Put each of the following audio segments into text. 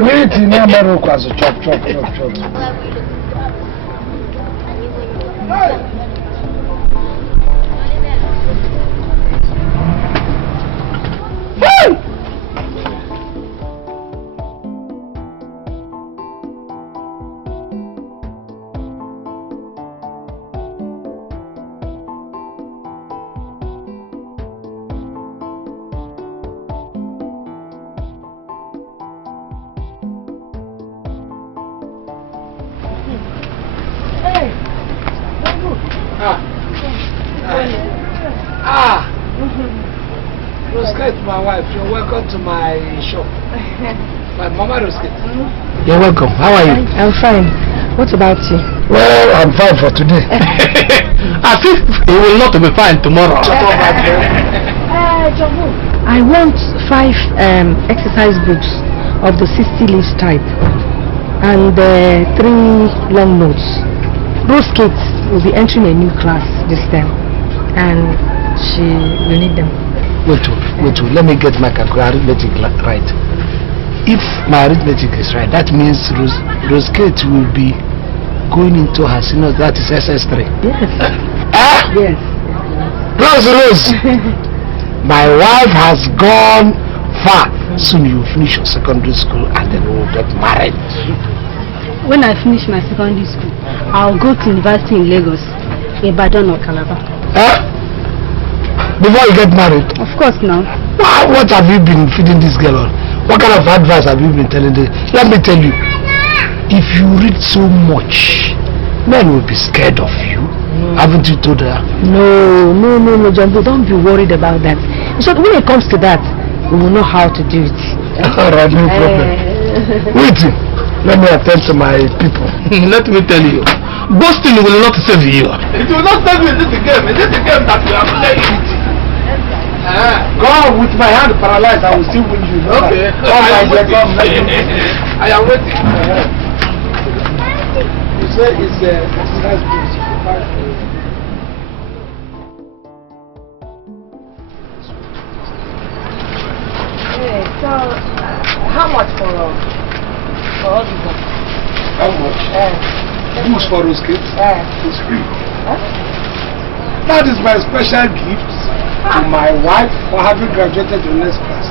Wait, in America, chop. Rosegate, my wife, you're welcome to my shop. My mama Rosegate. You're welcome. How are you? I'm fine. What about you? Well, I'm fine for today. As if it will not be fine tomorrow. I want 5 exercise books of the 60 leaves type and 3 long notes. Rosegate will be entering a new class this time and she will need them. Wait, let me get my arithmetic right. If my arithmetic is right, that means Rosegate will be going into her senior, that is SS3. Yes. Yes. Rose. My wife has gone far. Soon you finish your secondary school and then we'll get married. When I finish my secondary school, I'll go to university in Lagos, Ibadan or Calabar. Before you get married? Of course now. What have you been feeding this girl on? What kind of advice have you been telling her? Let me tell you, if you read so much, men will be scared of you. Haven't you told her? No, Johnbull, don't be worried about that. So when it comes to that, we will know how to do it. Alright, no problem. Wait, let me attend to my people. Let me tell you, boasting will not save you. It will not save you in this game. In this game that you are playing. Go with my hand paralyzed, I will still win you. Okay. I am waiting. You say it's exercise books. So, how much for all these books? How much? Books for those kids? It's free. That is my special gift to my wife for having graduated to the next class.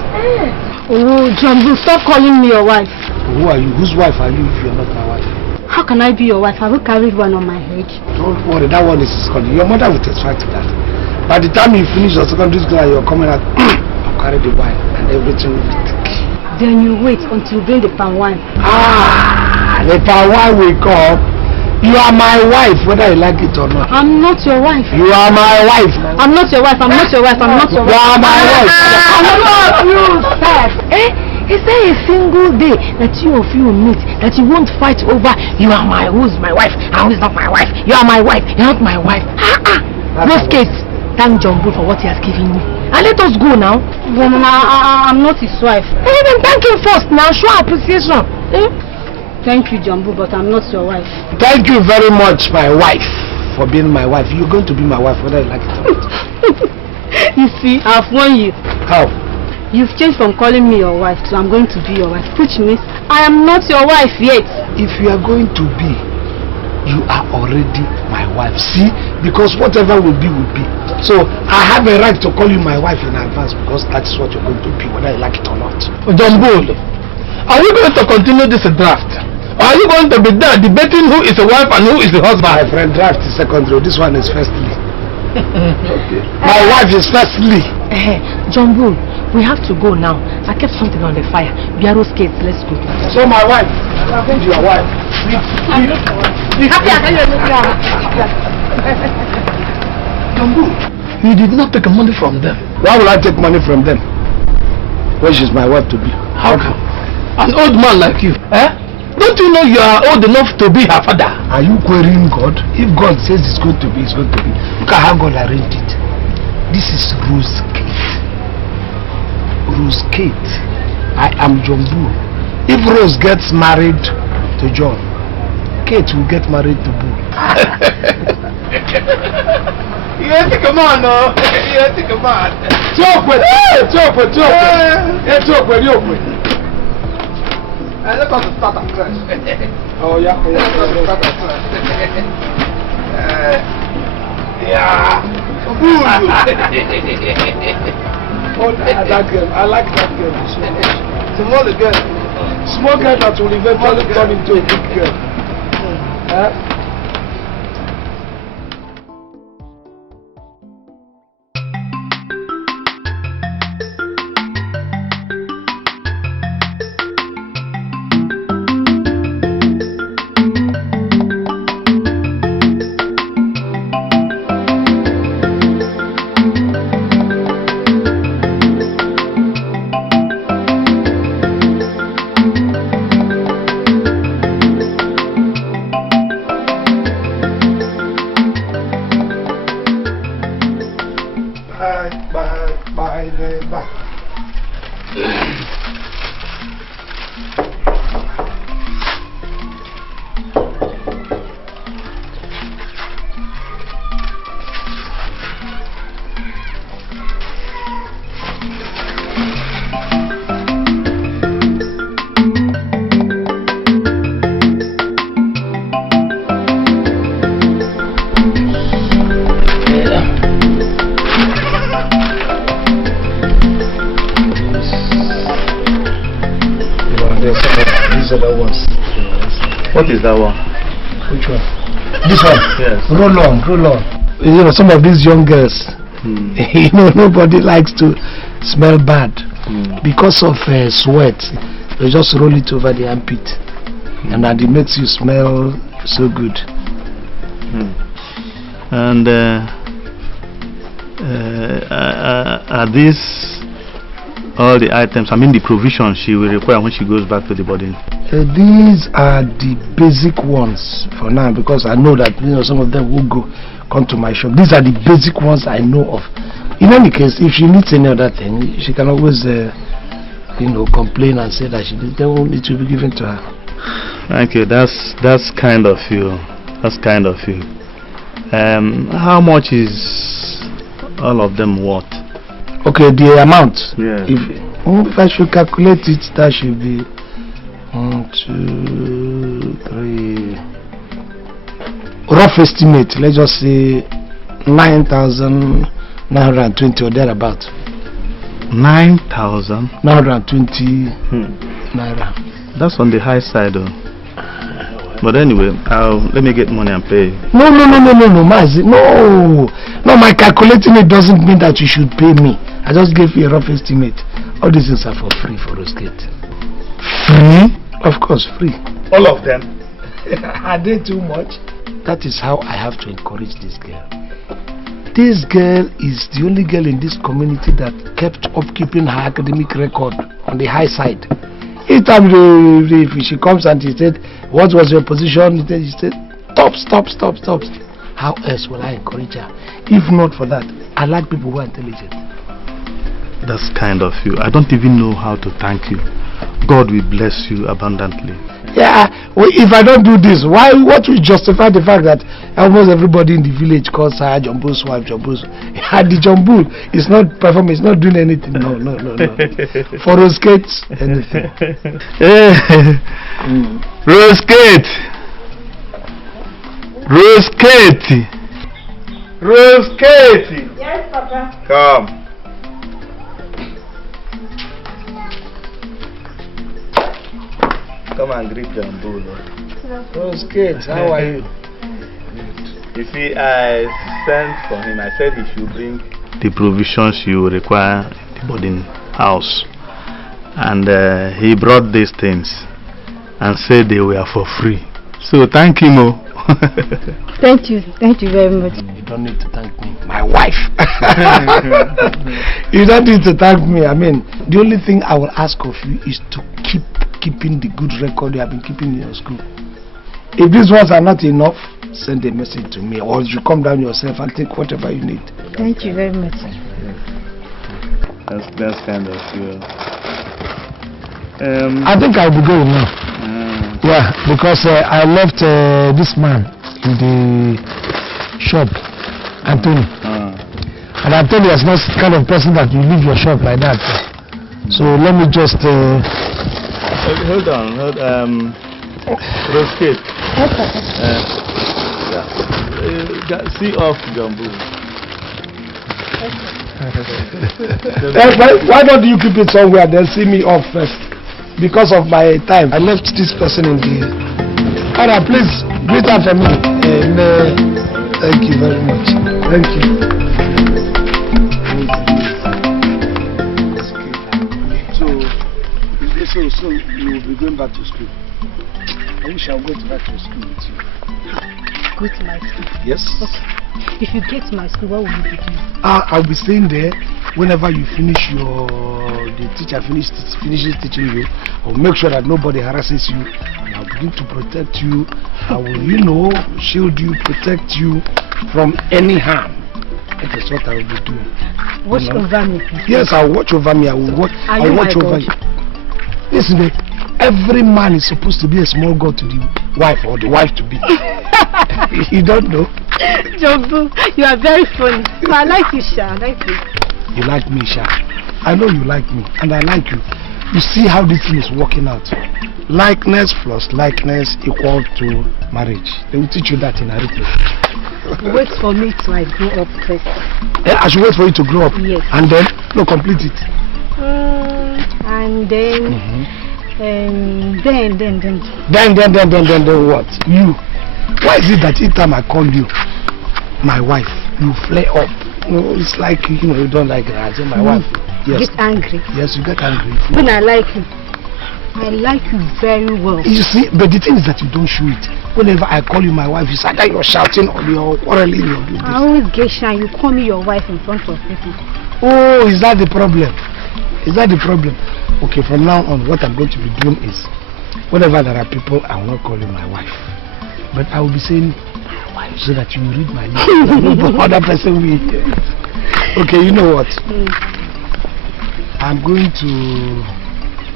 Oh, Johnbull, stop calling me your wife. Who are you? Whose wife are you if you're not my wife? How can I be your wife? I will carry one on my head. Don't worry, that one is secondary. Your mother will testify to that. By the time you finish your secondary school and you're coming out, I'll carry the wine and everything will be thick. Then you wait until you bring the palm wine. The palm wine will come. You are my wife, whether you like it or not. I'm not your wife. You are my wife. I'm not your wife. I'm not your wife. I'm not your wife. You are my wife. I'm not you, Seth. Is there a single day that you of you meet that you won't fight over? You are my, who's my wife and who's not my wife? You are my wife. You're not my wife. Rosegate, thank Johnbull for what he has given you. And let us go now. I'm not his wife. Then thank him first now. Show appreciation. Thank you, Johnbull, but I'm not your wife. Thank you very much, my wife, for being my wife. You're going to be my wife, whether you like it or not. You see, I've won you. How? You've changed from calling me your wife to I'm going to be your wife, which means I am not your wife yet. If you are going to be, you are already my wife. See? Because whatever will be, will be. So I have a right to call you my wife in advance because that is what you're going to be, whether you like it or not. Johnbull, are we going to continue this draft? Or are you going to be there debating who is a wife and who is the husband? My friend, draft is secondary. This one is firstly. Okay. My wife is firstly. Johnbull, we have to go now. I kept something on the fire. Biaro skates, let's go. So my wife, I think your wife. Johnbull, you did not take money from them. Why will I take money from them? Where is my wife to be? How come? An old man like you, Don't you know you are old enough to be her father? Are you querying God? If God says it's going to be, it's going to be. Look at how God arranged it. This is Rosegate. Rosegate. I am Johnbull. If Rose gets married to John, Kate will get married to Boo. You have to come on, no? You have to come on. Talk with. I look at the start of crash. Oh yeah. Yeah. Oh, that girl. I like that girl so much. Small girl. Small girl that will eventually turn into a big girl. Huh? By the back. What is that one? Which one? This one? Yes. Roll on. You know, some of these young girls, you know, nobody likes to smell bad because of sweat. They just roll it over the armpit, and that it makes you smell so good. And are these all the items? I mean, the provisions she will require when she goes back to the boarding. These are the basic ones for now, because I know that, you know, some of them will come to my shop. These are the basic ones I know of. In any case, if she needs any other thing, she can always you know, complain and say that they won't need to be given to her. Thank you. That's kind of you. That's kind of you. How much is all of them worth? Okay, the amount. Yeah. If I should calculate it, that should be 1, 2, 3. Rough estimate. Let's just say 9,920 or thereabout. 9,920 naira. That's on the high side, though. But anyway, let me get money and pay. No, Mazi. No, my calculating it doesn't mean that you should pay me. I just gave you a rough estimate. All these things are for free for Rosegate. Free? Of course, free. All of them? Are they too much? That is how I have to encourage this girl. This girl is the only girl in this community that kept up keeping her academic record on the high side. Each time if she comes and she said, what was your position? She said, stop. How else will I encourage her? If not for that, I like people who are intelligent. That's kind of you. I don't even know how to thank you. God will bless you abundantly. Yeah, well, if I don't do this, what will justify the fact that almost everybody in the village calls her Johnbull's wife, Johnbull's? The Johnbull is not performing, it's not doing anything. No. For Rosegate, anything. Rosegate. Yes, Papa. Come. Come and greet Johnbull. Rosegate, how are you? You see, I sent for him. I said he should bring the provisions you require in the boarding house. And he brought these things and said they were for free. So thank him. Thank you very much. You don't need to thank me. My wife. You don't need to thank me. I mean, the only thing I will ask of you is to keeping the good record you have been keeping in your school. If these ones are not enough, send a message to me, or you come down yourself and take whatever you need. Thank you very much. That's kind of you. I think I will be going now. Yeah, because I left this man in the shop, Anthony. And Anthony is not the kind of person that you leave your shop like that. So let me just... Hold on. Rosegate. See off Johnbull. Why don't you keep it somewhere then see me off first? Because of my time. I left this person in the... Anna, please, greet her for me. Thank you very much. Thank you. So you will be going back to school. I wish I would go back to school with you. Go to my school? Yes. Okay. If you get to my school, what will you be doing? I'll be staying there whenever you finish the teacher finishes teaching you. I'll make sure that nobody harasses you. And I'll begin to protect you. I will, shield you, protect you from any harm. That is what I will be doing. Watch over me, please. Yes, I'll watch over me. I'll watch over you. Listen, every man is supposed to be a small god to the wife or the wife to be. You don't know? Johnbull, you are very funny. I like you, Sha. I like you. You like me, Sha. I know you like me, and I like you. You see how this thing is working out. Likeness plus likeness equal to marriage. They will teach you that in arithmetic. Wait for me till I grow up first. I should wait for you to grow up. Yes. And then, complete it. And then, then what? You. Why is it that each time I call you my wife, you flare up? It's like, you don't like her. I say my wife. Yes. Get angry. Yes, you get angry. When I like you. I like you very well. You see, but the thing is that you don't show it. Whenever I call you my wife, it's either you're shouting or you're quarreling or doing this. I always get shy. You call me your wife in front of people. Oh, is that the problem? Is that the problem? Okay, from now on, what I'm going to be doing is, whenever there are people, I will not call you my wife. But I will be saying, my wife, so that you will read my name. No other person will hear it. Okay, you know what? I'm going to...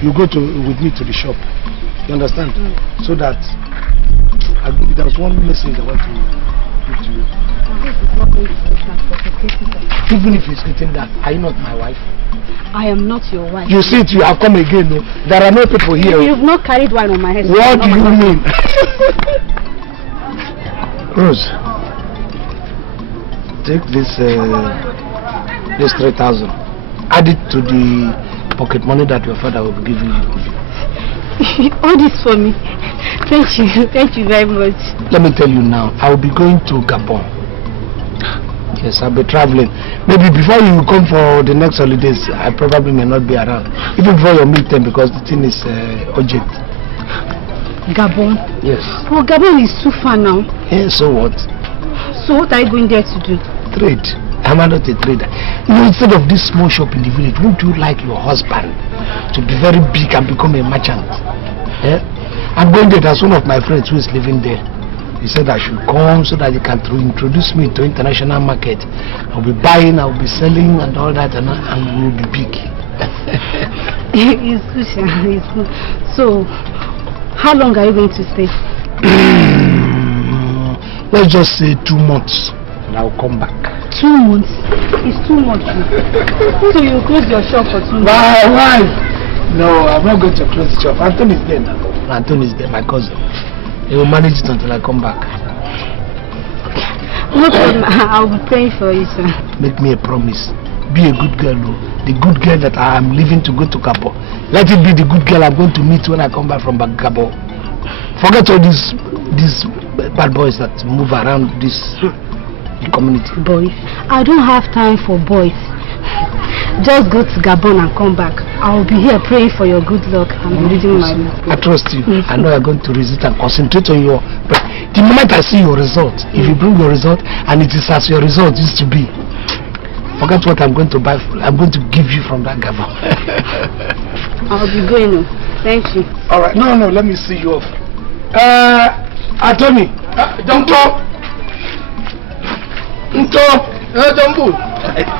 You go with me to the shop. You understand? So that... there's one message I want to give to you. Even if it's written that, are you not my wife? I am not your wife. You see it, you have come again. No? There are no people here. You've not carried wine on my head. What do you mean? Rose, take this 3,000. Add it to the pocket money that your father will be giving you. All this for me. Thank you very much. Let me tell you now, I will be going to Gabon. Yes, I'll be traveling. Maybe before you come for the next holidays, I probably may not be around. Even before your midterm, because the thing is urgent. Gabon? Yes. Oh, Gabon is too far now. Yeah, so what? So what are you going there to do? Trade. I'm not a trader. Instead of this small shop in the village, wouldn't you like your husband to be very big and become a merchant? Yeah? I'm going there. There's one of my friends who is living there. He said I should come so that he can introduce me to international market. I'll be buying, I'll be selling and all that, and we'll be big. It's good, it's good. So, how long are you going to stay? Let's just say 2 months, and I'll come back. 2 months? It's too much. So you close your shop for 2 months? Why? No, I'm not going to close the shop. Anthony is there now. Anthony is there, my cousin. He will manage it until I come back. No problem. I'll be praying for you, sir. Make me a promise. Be a good girl, though. The good girl that I am leaving to go to Gabon. Let it be the good girl I'm going to meet when I come back from Gabon. Forget all these bad boys that move around this community. Boys? I don't have time for boys. Just go to Gabon and come back. I'll be here praying for your good luck and reading my book. I trust you. I know you're going to resist and concentrate on your... But the moment I see your result, if you bring your result and it is as your result used to be, forget what I'm going to buy. I'm going to give you from that Gabon. I'll be going. Thank you. Alright. No, let me see you off. Anthony. Johnbull. Johnbull.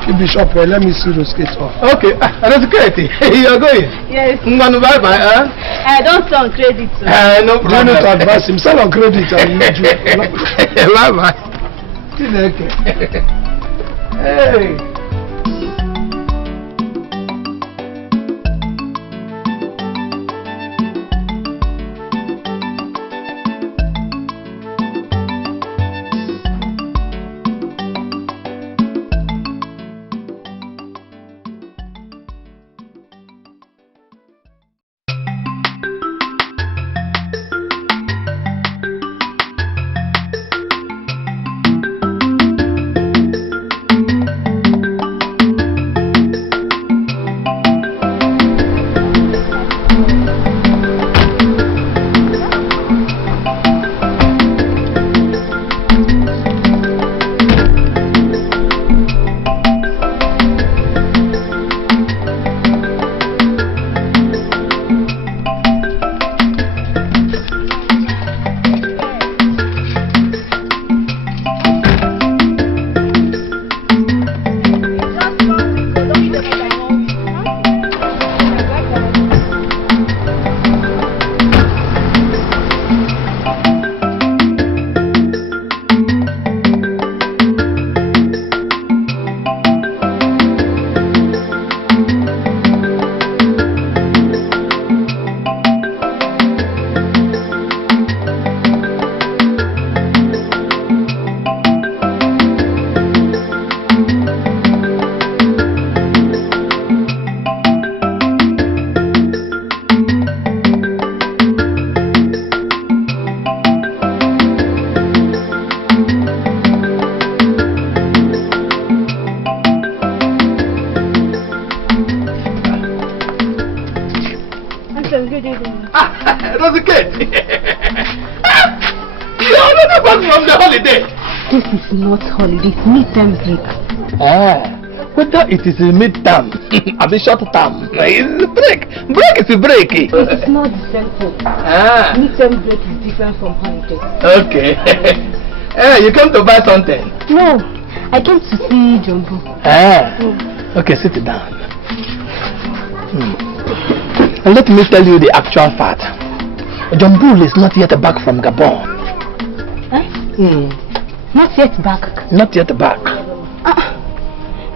You Bishop, let me see Rosegate off. Okay, Rosegate, you're going? Yes. Bye bye. I don't sell on credit. No problem. You need to advise him. Sell on credit and you do. Bye bye. Hey. Rosegate! You already back from the holiday! This is not holiday, it's mid-term break. Whether it is a mid-term, a short term, it's a break. Break is a break. It's not the same thing. Mid-term break is different from holiday. Okay. You came to buy something? No, I came to see Johnbull. Okay, sit down. And let me tell you the actual fact. Johnbull is not yet back from Gabon. Not yet back? Not yet back.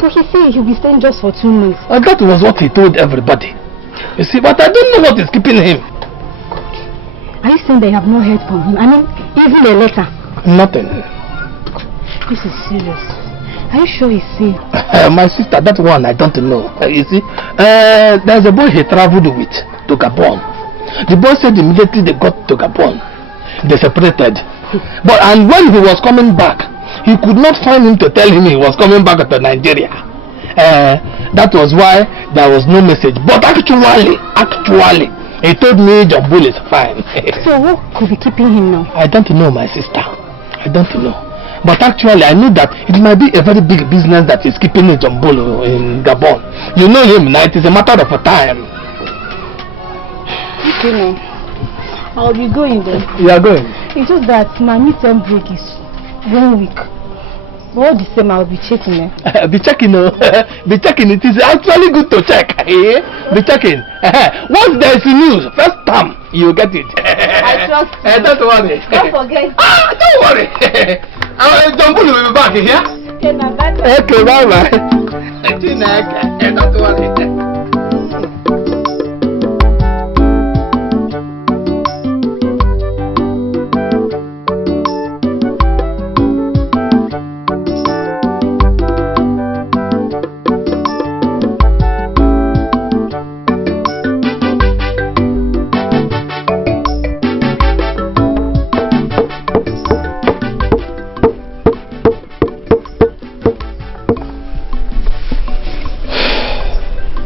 But he said he'll be staying just for 2 months. That was what he told everybody. You see, but I don't know what is keeping him. Are you saying they have not heard from him? I mean, even a letter? Nothing. This is serious. Are you sure he's safe? My sister, that one I don't know. You see, there's a boy he traveled with to Gabon. The boy said immediately they got to Gabon, they separated. And when he was coming back, he could not find him to tell him he was coming back to Nigeria. That was why there was no message. But actually, he told me Johnbull is fine. So who could be keeping him now? I don't know, my sister. I don't know. But actually, I know that it might be a very big business that is keeping Johnbull in Gabon. You know him now, it is a matter of time. Okay, now. I'll be going then. You are going? It's just that my midterm break is 1 week. But all the same, I'll be checking. Be checking, be checking. It is actually good to check. Be checking. Once there is news, first time you get it. I trust you. Don't worry. Don't forget. Don't worry. Johnbull will be back here. Okay, now bye. Okay, bye bye. Don't worry.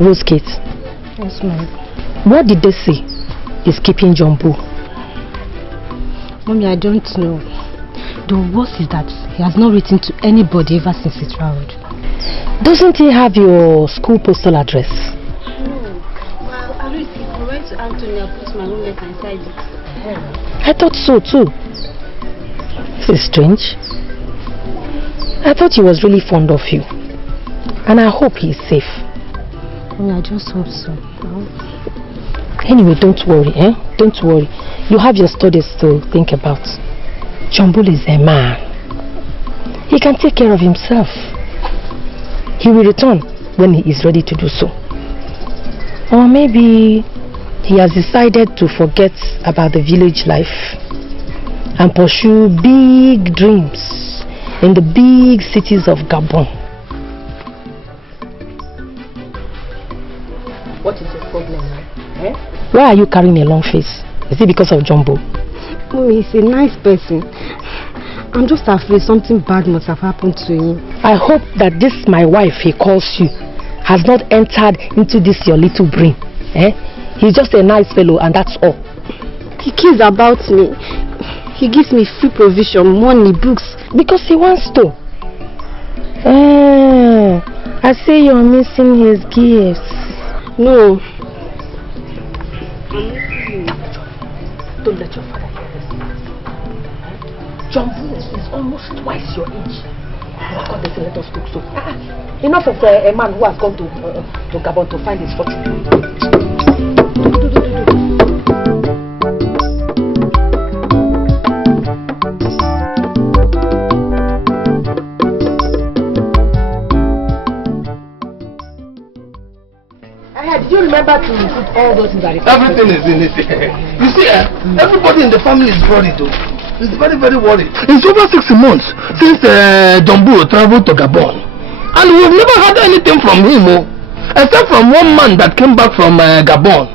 Rosegate. Yes, ma'am. What did they say is keeping Johnbull? Mommy, I don't know. The worst is that he has not written to anybody ever since he traveled. Doesn't he have your school postal address? No. Well, I went to Anthony and put my own letter inside it. I thought so too. This is strange. I thought he was really fond of you. And I hope he's safe. I just hope so. Anyway, don't worry, eh? Don't worry. You have your studies to think about. Johnbull is a man. He can take care of himself. He will return when he is ready to do so. Or maybe he has decided to forget about the village life and pursue big dreams in the big cities of Gabon. What is your problem now? Eh? Why are you carrying a long face? Is it because of Johnbull? Mommy, he's a nice person. I'm just afraid something bad must have happened to him. I hope that this my wife he calls you has not entered into this your little brain. Eh? He's just a nice fellow and that's all. He cares about me. He gives me free provision, money, books. Because he wants to. I say you're missing his gifts. No. Don't let your father hear this. Johnbull is almost twice your age. God, they say let us cook so. Enough of a man who has gone to Gabon to find his fortune. Did you remember to put all those things? Everything is in it. You see, everybody in the family is worried though. It's very, very worried. It's over 6 months since Johnbull traveled to Gabon. And we've never heard anything from him, except from one man that came back from Gabon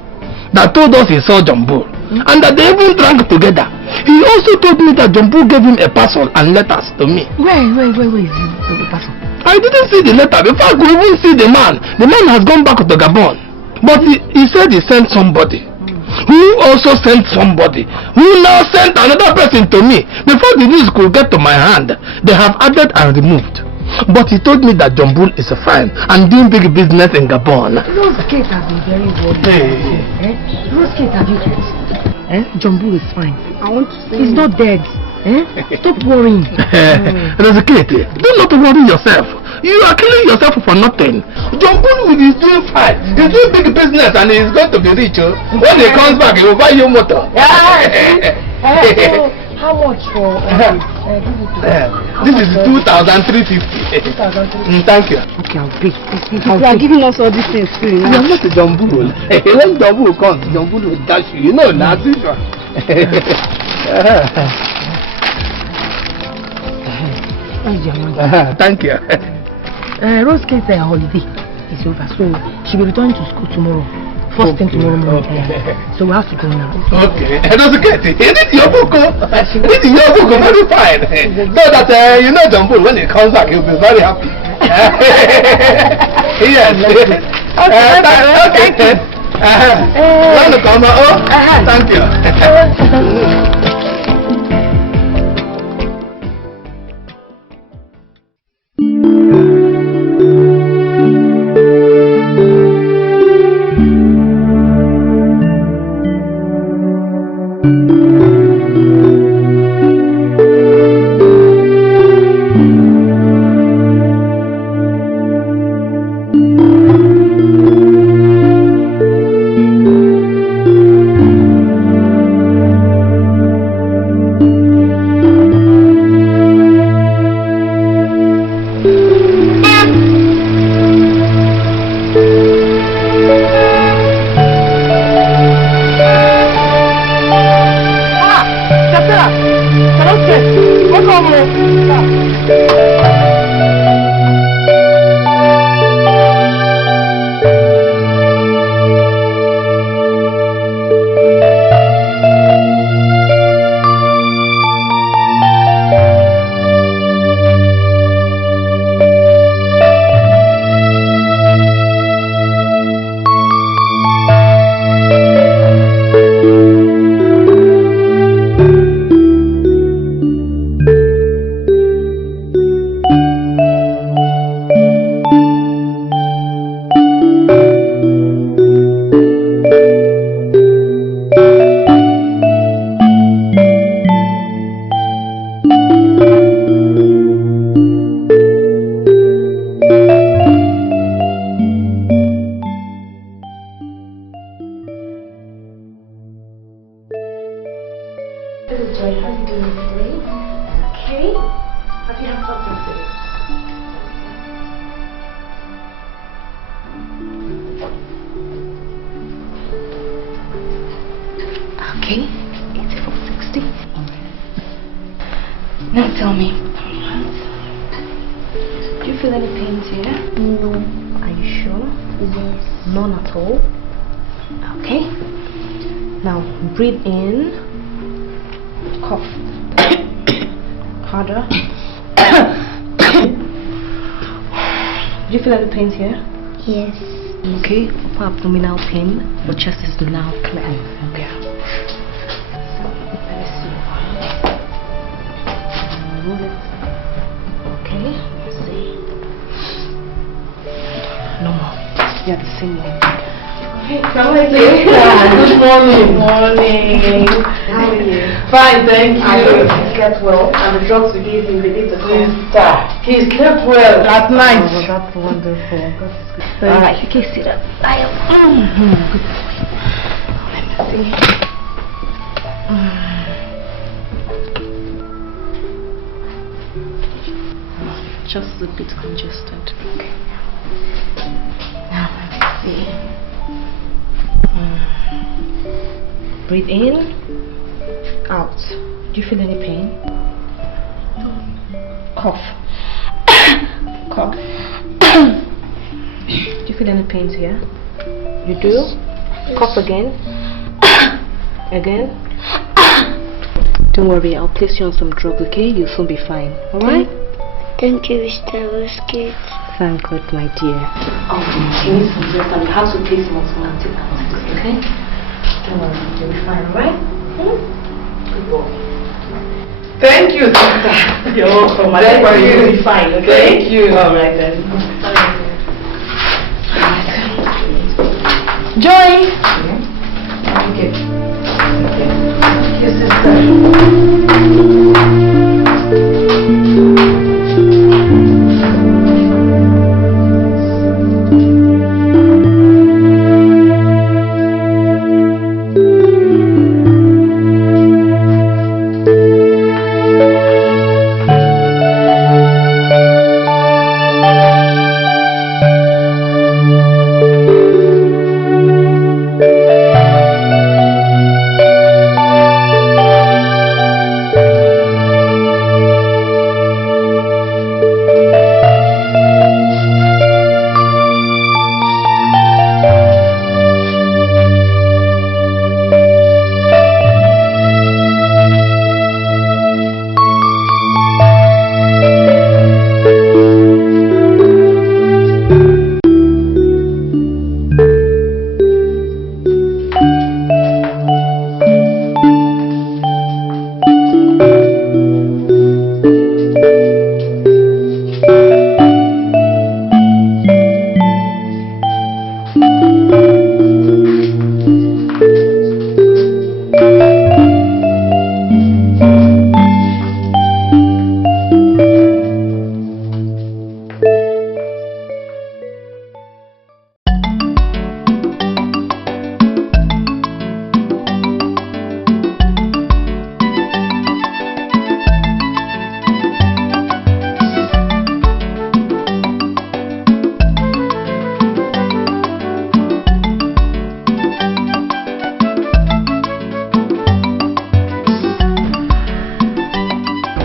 that told us he saw Johnbull. And that they even drank together. He also told me that Johnbull gave him a parcel and letters to me. Where is the parcel? I didn't see the letter. Before I could even see the man has gone back to Gabon. But he said he sent somebody who also sent somebody who now sent another person to me. Before the news could get to my hand, they have added and removed. But he told me that Johnbull is fine and doing big business in Gabon. Rosegate has been very worried. Rosegate, have you heard? Johnbull is fine. I want to say he's not dead. Stop worrying. Rosegate, do not worry yourself. You are killing yourself for nothing. Johnbull is doing fine. He's doing big business and he's going to be rich. When he comes back, he will buy you a motor. How much for this is 2,350. Thank you. Okay, I'll pay. you are giving us all these things free. You are not a Johnbull. When Johnbull comes, Johnbull will dash you. You know that. Thank you. Rosegate's holiday is over, so she will return to school tomorrow. First thing tomorrow morning. So we have to go now. Okay. Rosegate, you need your book. You need your book very fine. So that you know Johnbull, when he comes back, he'll be very happy. Yes. Okay. Want to come? Thank you. Okay, 8460. Now tell me, do you feel any pains here? No. Are you sure? Yes. None at all? Okay. Now breathe in. Cough. Harder. Do you feel any pains here? Yes. Okay. For abdominal pain, your chest is now clear. Okay. Let me see. Roll it. Okay. Let's see. No more. Yeah, the same way. Hey, come on, good morning. Morning. How are you? Fine, thank you. I hope he slept well, and the drugs we gave him, they did the same. He slept well at night. Oh, that's wonderful. That's good. All right, you can sit up. I am. Good boy. Let me see. Just a bit congested. Okay. Now let me see. Breathe in, out. Do you feel any pain? Cough. Cough. Do you feel any pains here? You do? Cough again. Again. Don't worry, I'll place you on some drugs, okay? You'll soon be fine. Alright? Thank you, Mr. Rosegate. Thank God, my dear. Oh, you need some rest and you have to place him on some antibiotics, okay? Don't worry, you'll be fine, alright? Good boy. Thank you, doctor. You're welcome. Don't worry, you'll be fine, okay? Thank you. Alright then. Joy! Okay. Your sister.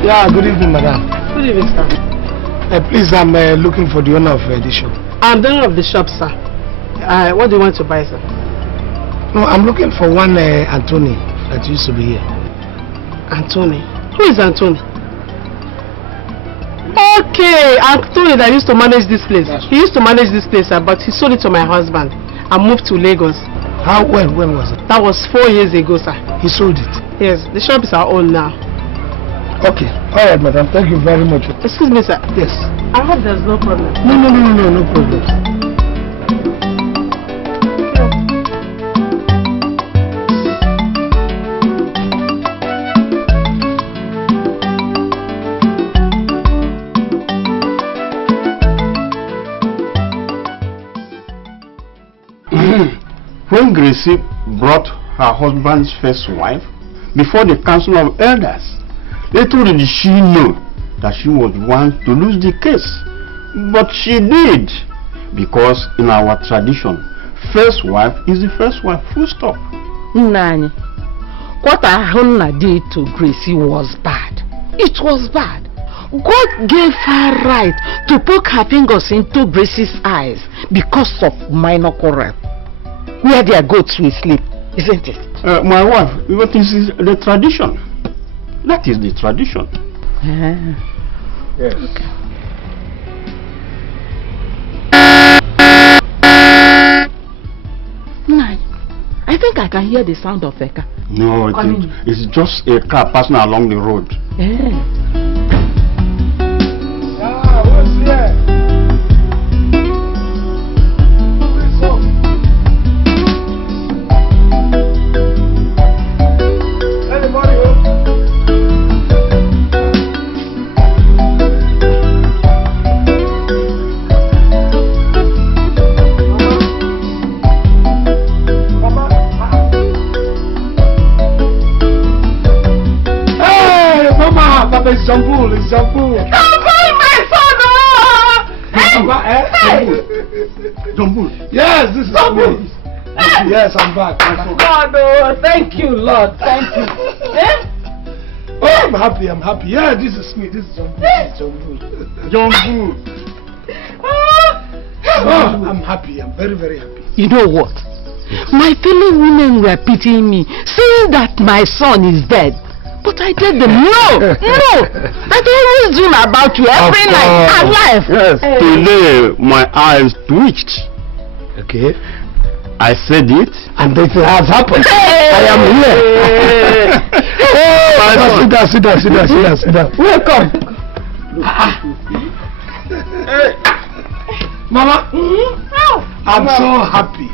Yeah, good evening, madam. Good evening, sir. Please, I'm looking for the owner of the shop. I'm the owner of the shop, sir. What do you want to buy, sir? No, I'm looking for one Anthony that used to be here. Anthony? Who is Anthony? Okay, Anthony that used to manage this place. He used to manage this place, sir, but he sold it to my husband and moved to Lagos. How? When was it? That was 4 years ago, sir. He sold it? Yes, the shop is our own now. Okay. All right, madam. Thank you very much. Excuse me, sir. Yes. I hope there's no problem. No problem. When Gracie brought her husband's first wife before the council of elders, little did she know that she was one to lose the case. But she did, because in our tradition, first wife is the first wife, full stop. Nani, what Ahuna did to Gracie was bad. It was bad. God gave her right to poke her fingers into Gracie's eyes because of minor quarrel. Where their goats will sleep, isn't it? My wife, what is the tradition? That is the tradition. Yes. Okay. I think I can hear the sound of a car. No, it's just a car passing along the road. What's here? Anybody home? Papa, it's Johnbull, it's Johnbull. Johnbull, my son! Johnbull. Yes, this is Johnbull. Yes, I'm back. God, oh, thank you, Lord, thank you. Oh, I'm happy, I'm happy. Yeah, this is me, this is Johnbull. Johnbull. Oh, I'm happy, I'm very, very happy. You know what? My fellow women were pitying me, saying that my son is dead. But I told them, no, that always dream about you every night, alive. Yes, today my eyes twitched. Okay. I said it. And it has happened. I am here. Sit down. Welcome. Mama, I'm so happy.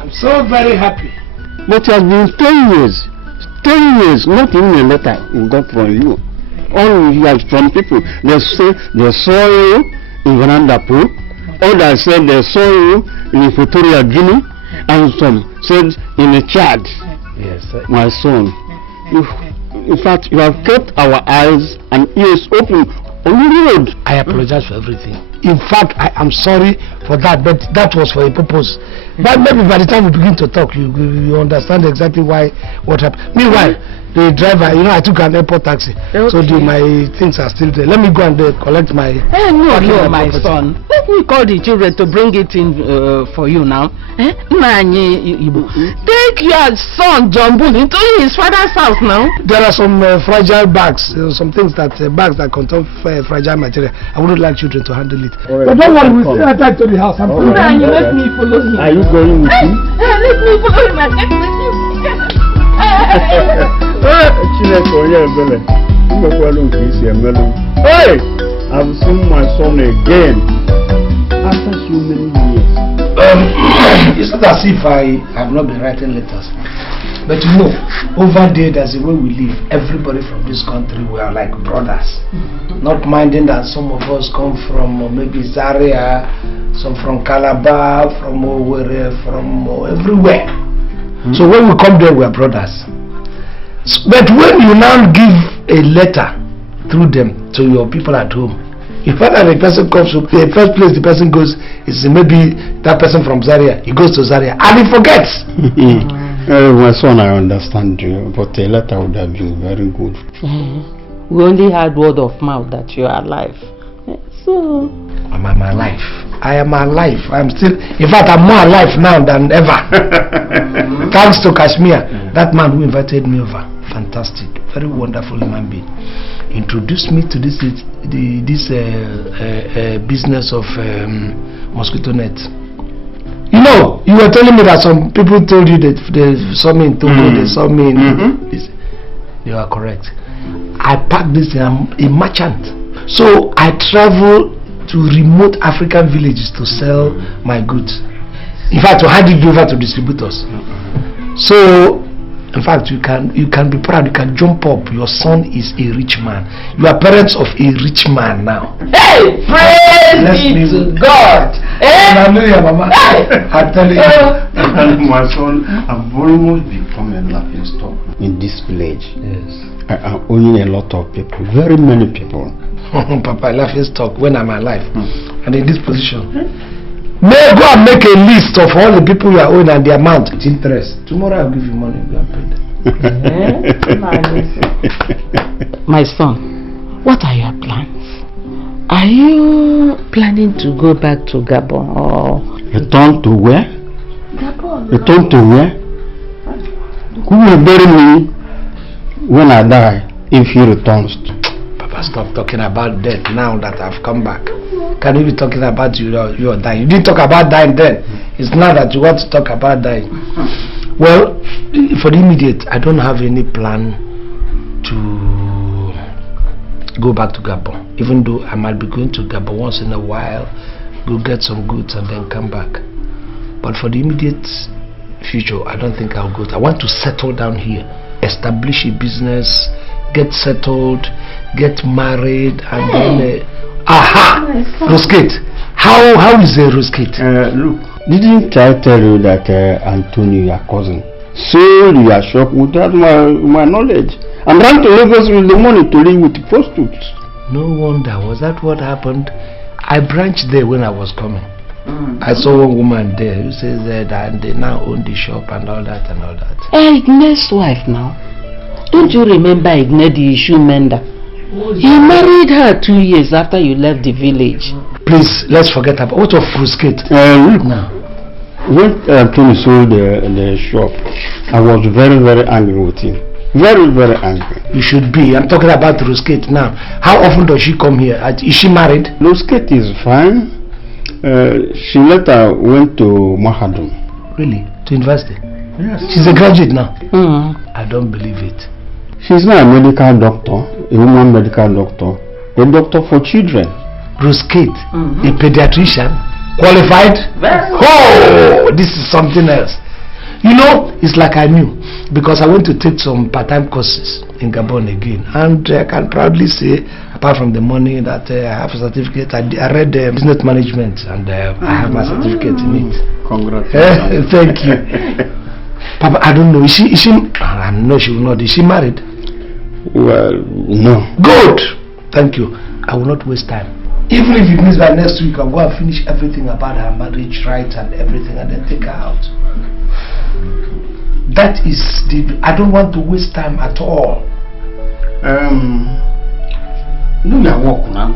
I'm so very happy. But it has been 10 years. 10 years, not even a letter we got from you. All we hear from people, they say they saw you in Vanandapu, others said they saw you in Equatorial Guinea, and some said in Chad. Yes, sir. My son, in fact, you have kept our eyes and ears open on the road. I apologize for everything. In fact, I am sorry for that, but that was for a purpose. But maybe by the time we begin to talk, you understand exactly what happened. Meanwhile, the driver, I took an airport taxi, so my things are still there. Let me go and collect my... no, my son. Let me call the children to bring it in for you now. Take your son Johnbull into his father's house now. There are some fragile bags, some things bags that contain fragile material. I wouldn't like children to handle it. But don't worry, we'll stay attached to the house. You let me follow him. Are you going with him? Let me follow him and get with you. Hey! I've seen my son again after so many years. It's not as if I have not been writing letters. But over there, there's a way we live. Everybody from this country, we are like brothers. Not minding that some of us come from maybe Zaria, some from Calabar, from everywhere. So when we come there, we are brothers. But when you now give a letter through them to your people at home, if the person comes to the first place the person goes is maybe that person from Zaria, he goes to Zaria and he forgets. My son, I understand you, but a letter would have been very good. We only had word of mouth that you are alive. So I'm alive. I am alive. I'm still, in fact, I'm more alive now than ever. Thanks to Kashmir, that man who invited me over. Fantastic, very wonderful human being. Introduced me to this business of mosquito net. You were telling me that some people told you that they saw me in Togo, they saw me in this. You are correct. I packed this, I'm a merchant. So I travel to remote African villages to sell my goods. In fact, to hand it over to distributors. So, in fact, you can be proud, you can jump up. Your son is a rich man. You are parents of a rich man now. Hey, praise be to God. Hallelujah, Mama. I'm telling you. My son, I've almost become a laughing stock in this village. Yes. I am owning a lot of people, very many people. Papa, laughing stock when I'm alive and in this position. May go and make a list of all the people you are owing and the amount with interest. Tomorrow I'll give you money. Go and pay them. My son, what are your plans? Are you planning to go back to Gabon or... Return to where? Gabon. Return to where? Who will bury me when I die if he returns? Papa, stop talking about death now that I've come back. Can you be talking about you dying? You didn't talk about dying then. It's now that you want to talk about dying. Well, for the immediate, I don't have any plan to go back to Gabon. Even though I might be going to Gabon once in a while, go get some goods and then come back. But for the immediate future, I don't think I'll go. I want to settle down here, establish a business, get settled, get married, and then Rosegate. How is Rosegate? Look, didn't I tell you that Antonio, your cousin, sold your shop without my knowledge? I'm trying to Lagos with the money to live with the prostitutes. No wonder. Was that what happened? I branched there when I was coming. I saw one woman there who says that they now own the shop and all that and all that. Igne's wife now. Don't you remember Igne the issue mender? He married her 2 years after you left the village. Please, let's forget about what of Rosegate. Look now. When Tony sold the shop, I was very, very angry with him. Very, very angry. You should be. I'm talking about Rosegate now. How often does she come here? Is she married? Rosegate is fine. She later went to Mahadum. Really? To university? Yes. She's a graduate now? I don't believe it. She's not a medical doctor, a woman medical doctor, a doctor for children. Rosegate, a pediatrician, qualified? Oh, this is something else. You know, it's like I knew, because I went to take some part-time courses in Gabon again, and I can proudly say, apart from the money, that I have a certificate. I read business management, and I have my certificate in it. Congratulations. Thank you. Papa, I don't know. Is she? I know she will not. Is she married? Well, no. Good. Thank you. I will not waste time. Even if it means by next week, I'll go and finish everything about her marriage rights and everything, and then take her out. That is the. I don't want to waste time at all. Do your work now.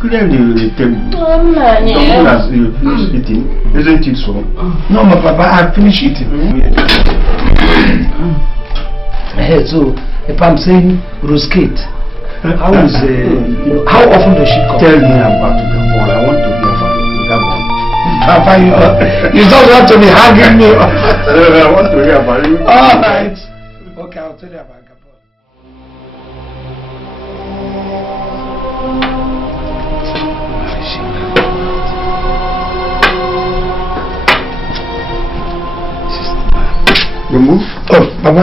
Clear the table. As you finish eating, isn't it so? No, my papa, I finished eating. So, if I'm saying Rosegate, how is how often does she come? Tell me about Gabon. I want to hear from Gabon. Papa, you don't want to be hanging me. I want to hear about you. All right. Okay, I'll tell you about Gabon. You move? Oh, Papa.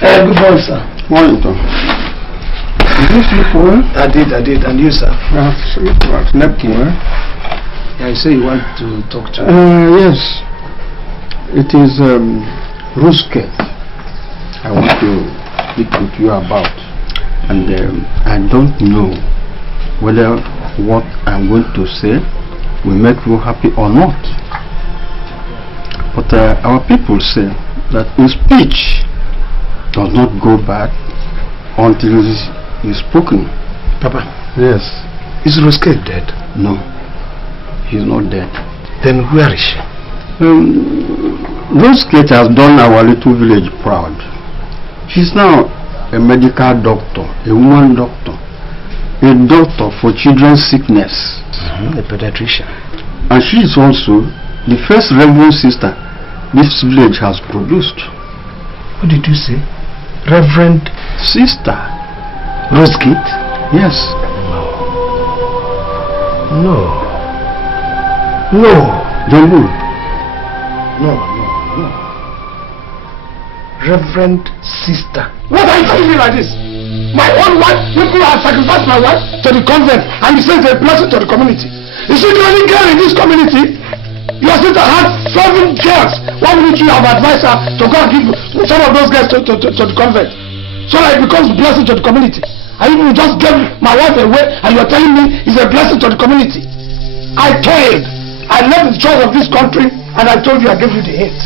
Good morning, sir. Morning, Tom. Did you sleep well? I did. And you, sir? Sleep well. Slept well. Yeah, you say you want to talk to me. Yes. It is Rosegate I want to speak with you about. And I don't know whether what I'm going to say will make you happy or not. But our people say that in speech does not go back until it is spoken. Papa? Yes. Is Rosegate dead? No. He's not dead. Then where is she? Rosegate has done our little village proud. She's now a medical doctor, a woman doctor, a doctor for children's sickness. A pediatrician. And she is also the first reverend sister this village has produced. What did you say? Reverend Sister. Rosegate? Yes. No. Johnbull. No. Reverend sister. What are you telling me like this? My own wife, people have sacrificed my wife to the convent, and you say it's a blessing to the community. Is she the only girl in this community? Your sister had 7 girls. Why wouldn't you have advised her to go and give some of those girls to the convent, so that it becomes a blessing to the community? And you just gave my wife away, and you are telling me it's a blessing to the community. I toiled. I left the church of this country, and I told you, I gave you the hint.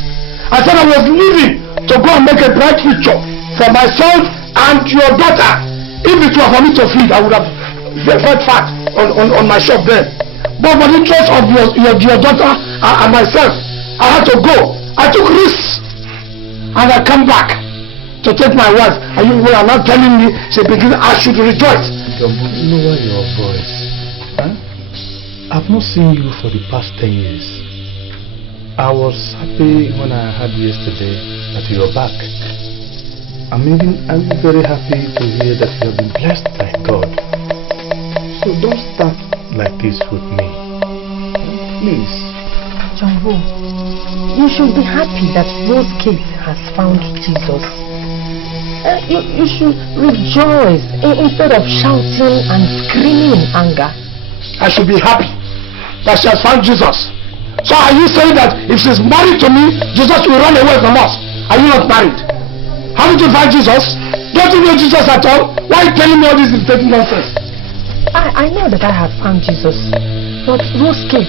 I said I was leaving to go and make a bright future for myself and your daughter. If it were for me to feed, I would have fed fat on my shop then. But for the interest of your daughter and myself, I had to go. I took risks. And I come back to take my wife. And you are not telling me I should rejoice. Lower your voice. Huh? I've not seen you for the past 10 years. I was happy when I heard yesterday that you are back. I'm very happy to hear that you have been blessed by God. So don't start like this with me. Please. Johnbull, you should be happy that Rosegate has found Jesus. You should rejoice instead of shouting and screaming in anger. I should be happy that she has found Jesus. So are you saying that if she's married to me, Jesus will run away from us? Are you not married? Haven't you found Jesus? Don't you know Jesus at all? Why are you telling me all this irritating nonsense? I know that I have found Jesus, but Rosegate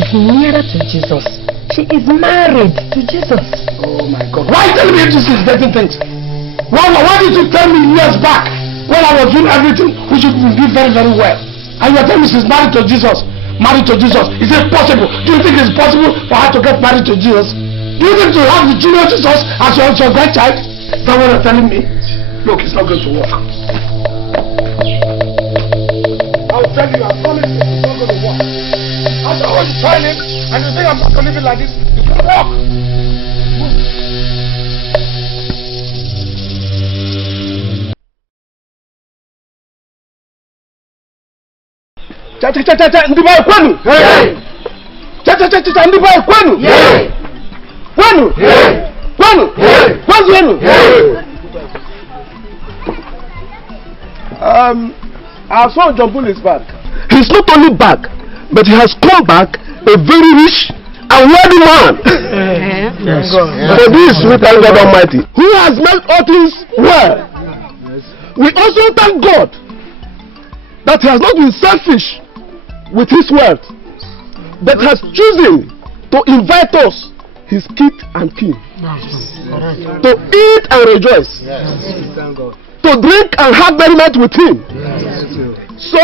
is nearer to Jesus. She is married to Jesus. Oh my God. Why tell me this is getting things? Why did you tell me years back when I was doing everything which should be very, very well? And you are telling me she's married to Jesus. Married to Jesus. Is it possible? Do you think it's possible for her to get married to Jesus? Do you think to have the junior Jesus as your grandchild? Is that what you're telling me? Look, it's not going to work. I'll tell you, I promise you, it's not going to work. I don't want to try it, and you think I'm not going to leave it like this? It won't work. Ndiba kwenu. Ndiba kwenu. Kwenu. Kwenu. Kwenu. Our son Johnbull is back. He's not only back, but he has come back a very rich and wealthy man. Yes. For this we thank God Almighty, who has made all things well. We also thank God that he has not been selfish with his wealth, but has chosen to invite us, his kith and kin, to eat and rejoice, to drink and have merriment with him. So,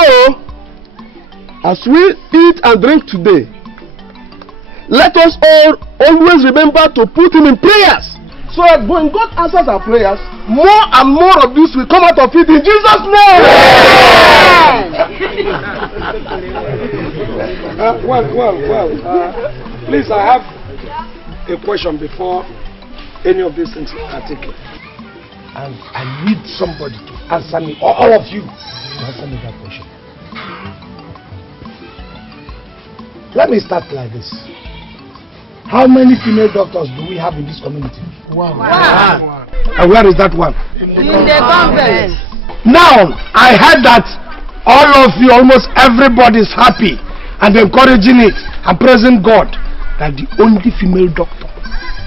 as we eat and drink today, let us all always remember to put him in prayers. So that when God answers our prayers, more and more of this will come out of it in Jesus' name. Please, I have a question before any of these things are taken. And I need somebody to answer me, or all of you to answer me that question. Let me start like this. How many female doctors do we have in this community? One. And where is that one? In the Convent. Now, I heard that all of you, almost everybody is happy and encouraging it and praising God that the only female doctor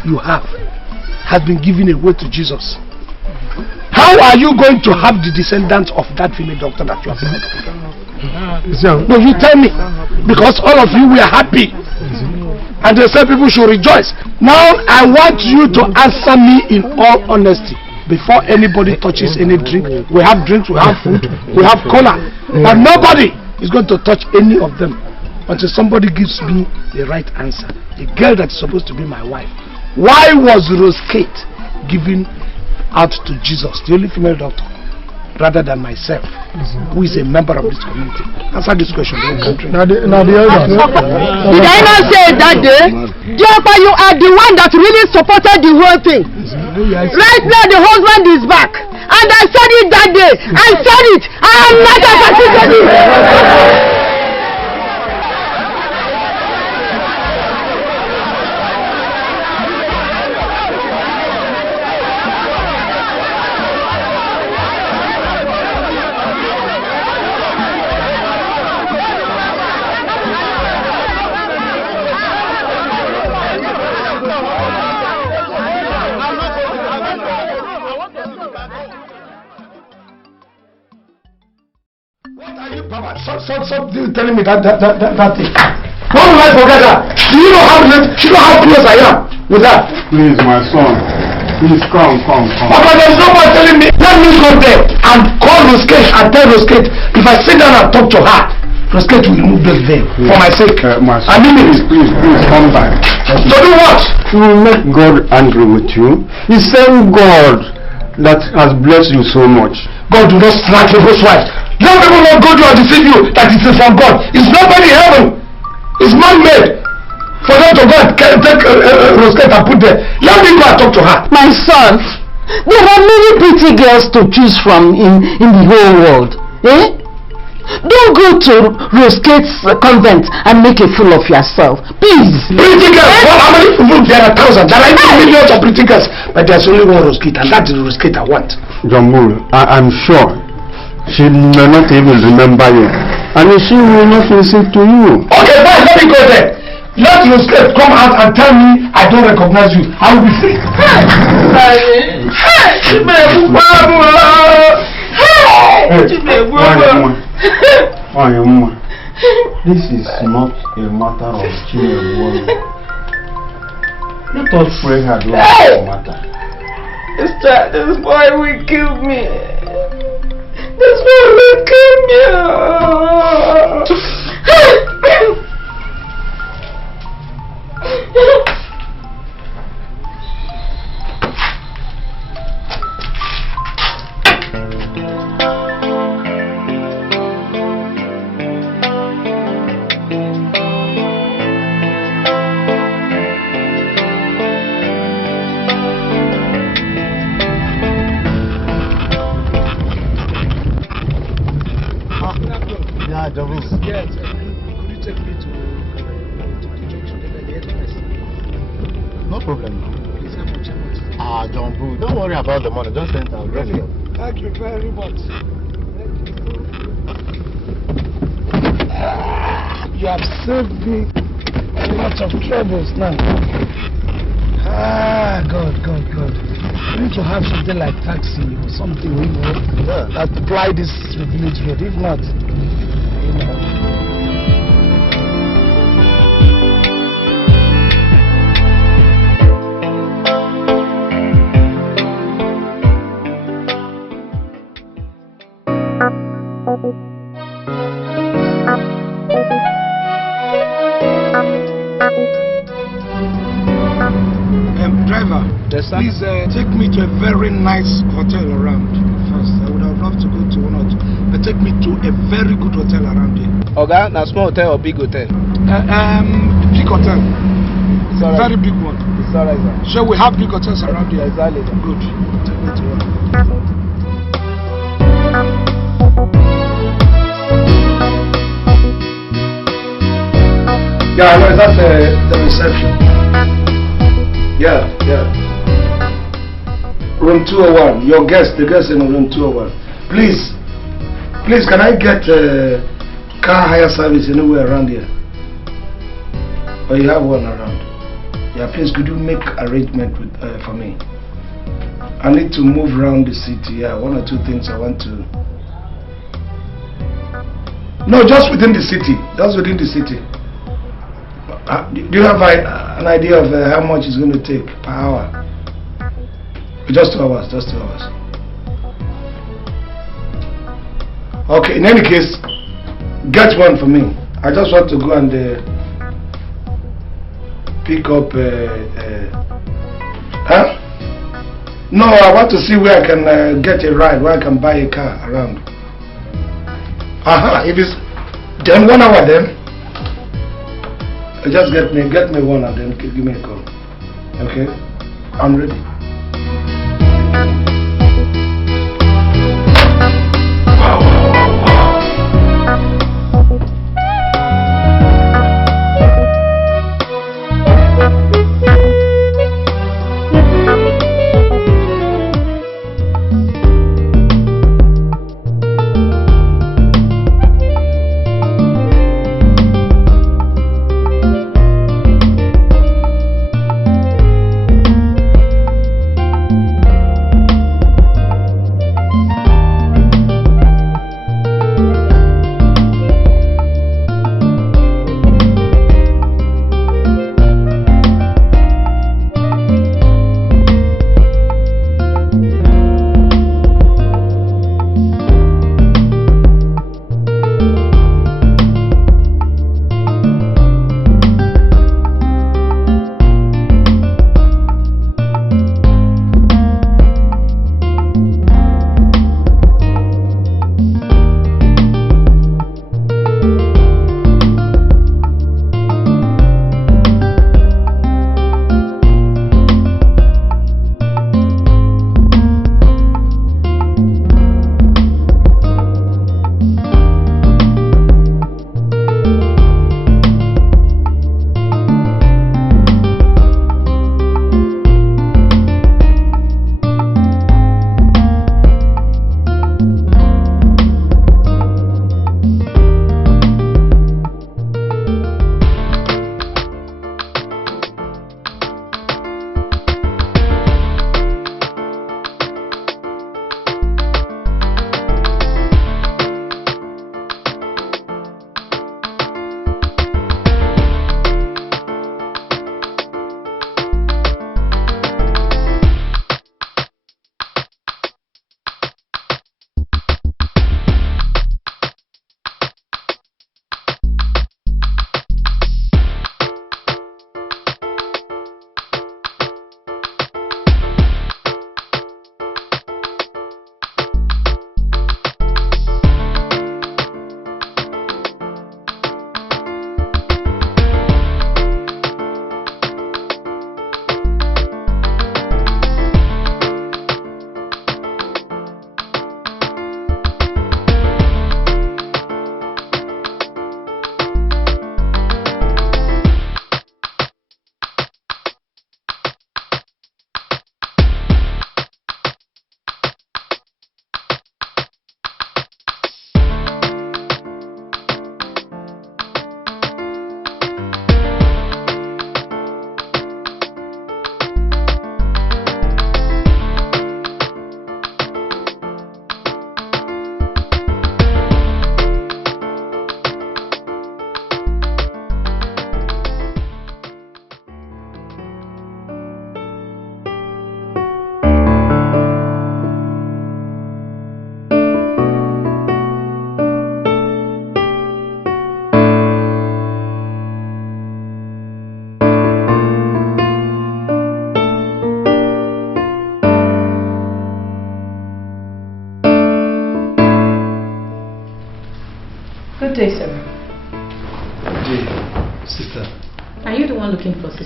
you have has been given away to Jesus. How are you going to have the descendants of that female doctor that you have been? No, you tell me. Because all of you were happy. And they said people should rejoice. Now I want you to answer me in all honesty. Before anybody touches any drink, we have drinks, we have food, we have cola. But nobody is going to touch any of them until somebody gives me the right answer. The girl that is supposed to be my wife. Why was Rosegate given out to Jesus, the only female doctor, rather than myself, who is a member of this community? Answer this question. Did I not say that day? Therefore, you are the one that really supported the whole thing. Right now, the husband is back. And I said it that day. I said it. I am not a Stop telling me that thing. Why will I forget that? Do you know how close I am? with that. Please, my son. Please come. Papa, there's no one telling me. Let me go there and call Rosegate and tell Rosegate. If I sit down and talk to her, Rosegate will remove the veil for my sake. My son, please come back. To do what? You will make God angry with you. The same God that has blessed you so much. God will not snatch your wife. Young people not go to and deceive you that it is from God. It's nobody in heaven. It's man-made. For them to go and take Rosegate and put there. Let me go and talk to her. My son, there are many pretty girls to choose from in the whole world. Eh? Don't go to Rosegate's convent and make a fool of yourself. Please. Pretty girls? Well, how many people? There are thousands. There are even millions of pretty girls. But there's only one Rosegate, and that is the Rosegate I want. Johnbull, I'm sure she may not even remember you. And she will not listen to you. Okay, fine, let me go there. Let Rosegate come out and tell me I don't recognize you. I will be free. This is not a matter of children. Let us pray her to matter. This boy will kill me. This boy will kill me. Yeah, Johnbull. Yes, could you take me to the junction and the place? No problem. Please, how much? Johnbull, don't worry about the money. Just enter. I'll drop you. Thank you very much. You have saved me a lot of troubles now. God. I need to have something like taxi or something, that fly this village road. If not, driver, yes, sir? please take me to a very nice hotel around first. I would have loved to go to one or two, but take me to a very good hotel around here. Okay, now small hotel or big hotel? Big hotel. Right. Very big one. It's alright, sir. So we have big hotels around here. Exactly. Good. Take me to one. Yeah, no, that's the reception. Yeah. Room 201. Your guest, the guest in room 201. Please, can I get car hire service anywhere around here? Or you have one around? Yeah, please, could you make arrangement with for me? I need to move around the city. Yeah, one or two things I want to. No, just within the city. Just within the city. Do you have an idea of how much it's going to take per hour? Just 2 hours. Just 2 hours. Okay. In any case, get one for me. I just want to go and pick up. Huh? No, I want to see where I can get a ride, where I can buy a car around. If it's then 1 hour, then just get me one and then give me a call. Okay, I'm ready.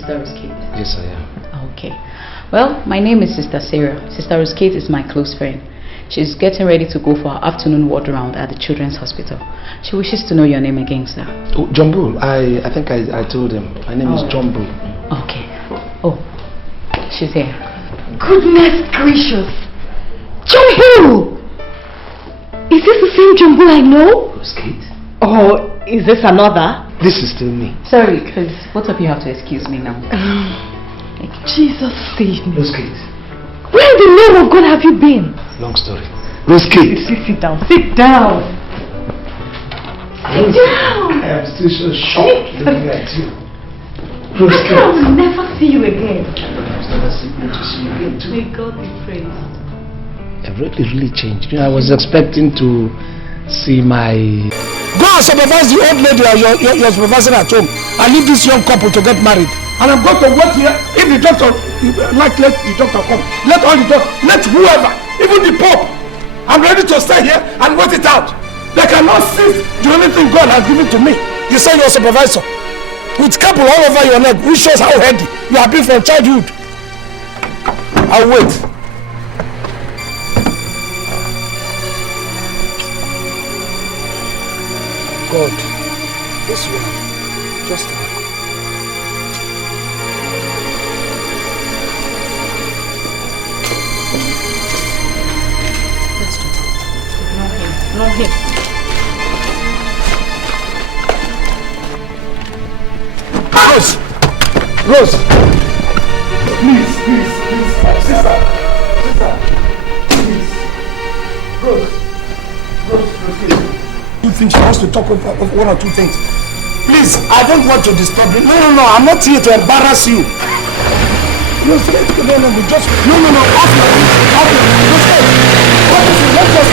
Sister Rosegate? Yes, I am. Okay. Well, my name is Sister Sarah. Sister Rosegate is my close friend. She's getting ready to go for her afternoon walk around at the Children's Hospital. She wishes to know your name again, sir. Oh, Johnbull. I think I told him. My name is Johnbull. Okay. Oh, she's here. Goodness gracious! Johnbull! Is this the same Johnbull I know? Rosegate? Or is this another? This is still me. Sorry, please. Both of you have to excuse me now. Jesus save me. Rosegate. Where in the name of God have you been? Long story. Rosegate. Sit down. Sit down. Sit down. I am still so shocked looking at you. I will never see you again. I've never seen you to see you again too. May God be praised. I've really changed. You know, I was expecting to see my... Go and supervise the old lady you're supervising at home and leave this young couple to get married. And I'm going to wait here. If the doctor, let the doctor come. Let all the doctor, let whoever, even the Pope. I'm ready to stay here and wait it out. They cannot seize the only thing God has given to me. You say you're a supervisor. With couple all over your neck, which shows how healthy you have been from childhood. I'll wait. God, this one, just like. Not him. Rose! Rose! Please, sister, please. Rose, you think she wants to talk of one or two things? Please, I don't want to disturb you. No, I'm not here to embarrass you. No, just off your let's just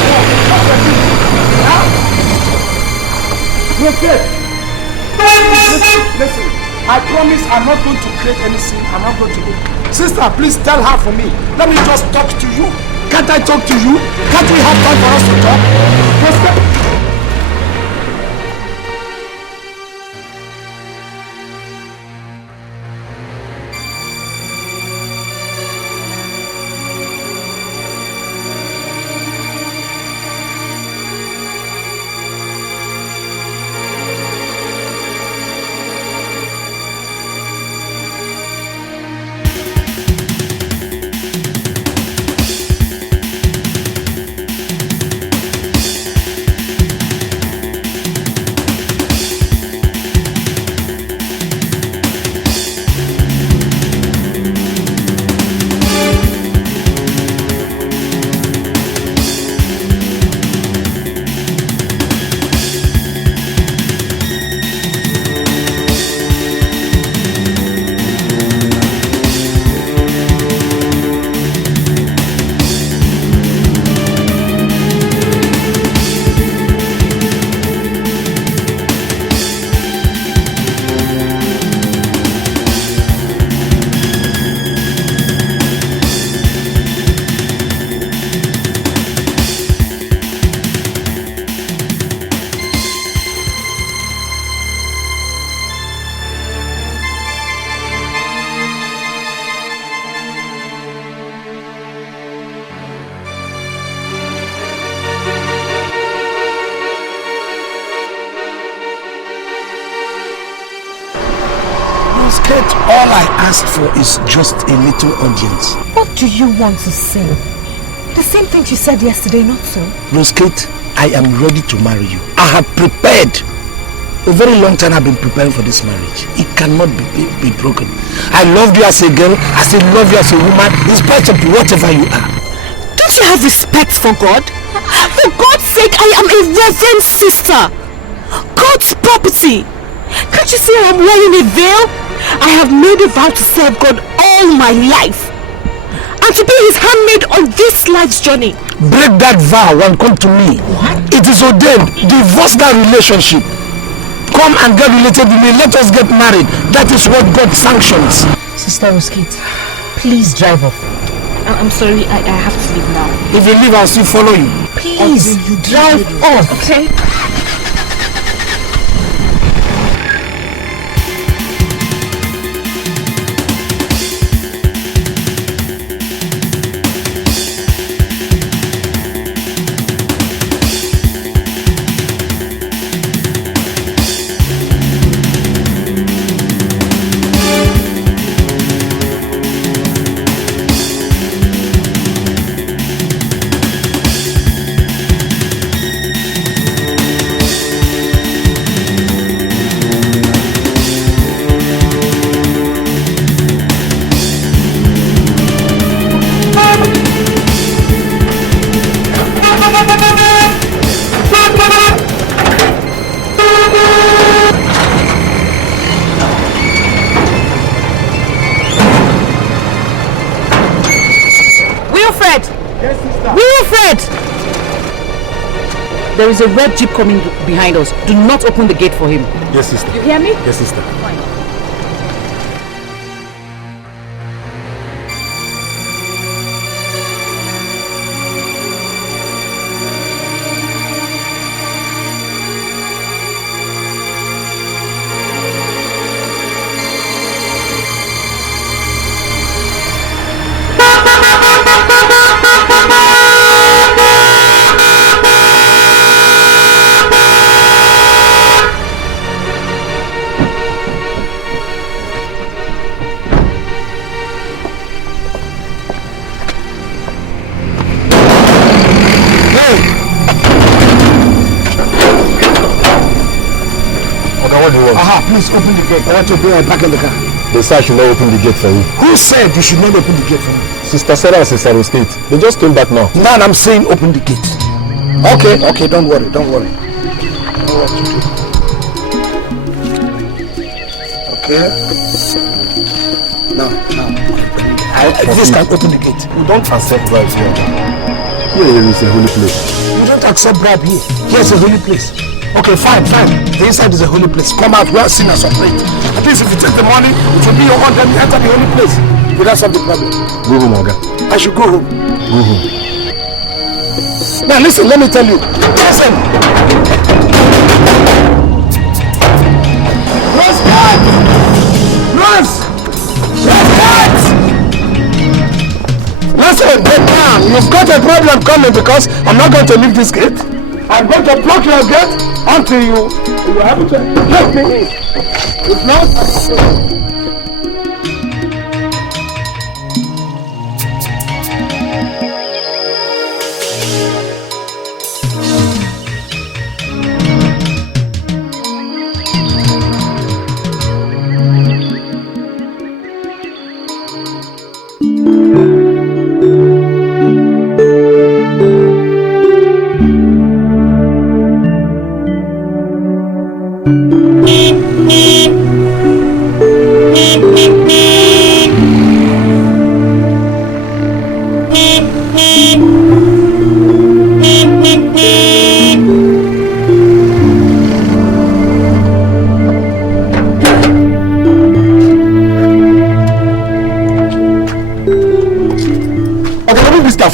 listen, I promise I'm not going to create any scene. I'm not going to do. Sister, please tell her for me. Let me just talk to you. Can't I talk to you? Can't we have time for us to talk? All I asked for is just a little audience. What do you want to say? The same thing you said yesterday, not so? Rosegate, I am ready to marry you. I have prepared. A very long time I've been preparing for this marriage. It cannot be broken. I love you as a girl, I still love you as a woman, in spite of whatever you are. Don't you have respect for God? For God's sake, I am a reverend sister. God's property. Can't you see I'm wearing a veil? I have made a vow to serve God all my life and to be his handmaid on this life's journey. Break that vow and come to me. What? It is ordained. Divorce that relationship. Come and get related with me. Let us get married. That is what God sanctions. Sister Rosegate, please drive off. I'm sorry, I have to leave now. If you leave, I'll still follow you. Please, you drive off. Okay. Wilfred! There is a red jeep coming behind us. Do not open the gate for him. Yes, sister. You hear me? Yes, sister. Fine. Please open the gate. I want to be back in the car. They said I should not open the gate for you. Who said you should not open the gate for me? Sister Sarah and Sister Rosegate. They just came back now. Now I'm saying open the gate. Okay, don't worry. Okay. Now. This can open the gate. We don't accept bribes here. Here is a holy place. You don't accept bribe here. Here's a holy place. Okay, fine. The inside is a holy place. Come out, we are sinners separate. At least if you take the money, it will be your own, then you enter the holy place. You don't solve the problem. Go home, Oga. I should go home. Go home. Now listen, let me tell you. Listen! Listen, man, you've got a problem coming because I'm not going to leave this gate. I'm going to block your gate until you are able to let me in. If not,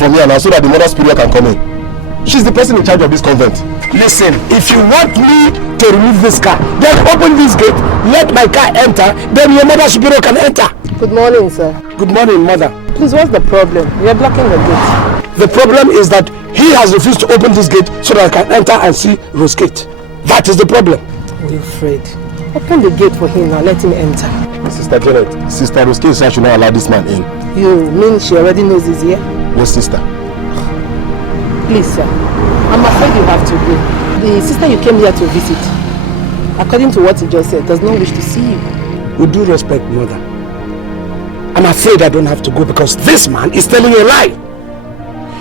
from here now so that the mother superior can come in. She's the person in charge of this convent. Listen, if you want me to remove this car, then open this gate, let my car enter, then your mother superior can enter. Good morning, sir. Good morning, mother. Please, what's the problem? We are blocking the gate. The problem is that he has refused to open this gate so that I can enter and see Rosegate. That is the problem. Wilfred, open the gate for him now, let him enter. Sister Janet, Sister Rosegate said I should not allow this man in. You mean she already knows he's here? Yes, sister. Please, sir. I'm afraid you have to go. The sister you came here to visit, according to what he just said, does not wish to see you. With due respect, mother, I'm afraid I don't have to go because this man is telling a lie.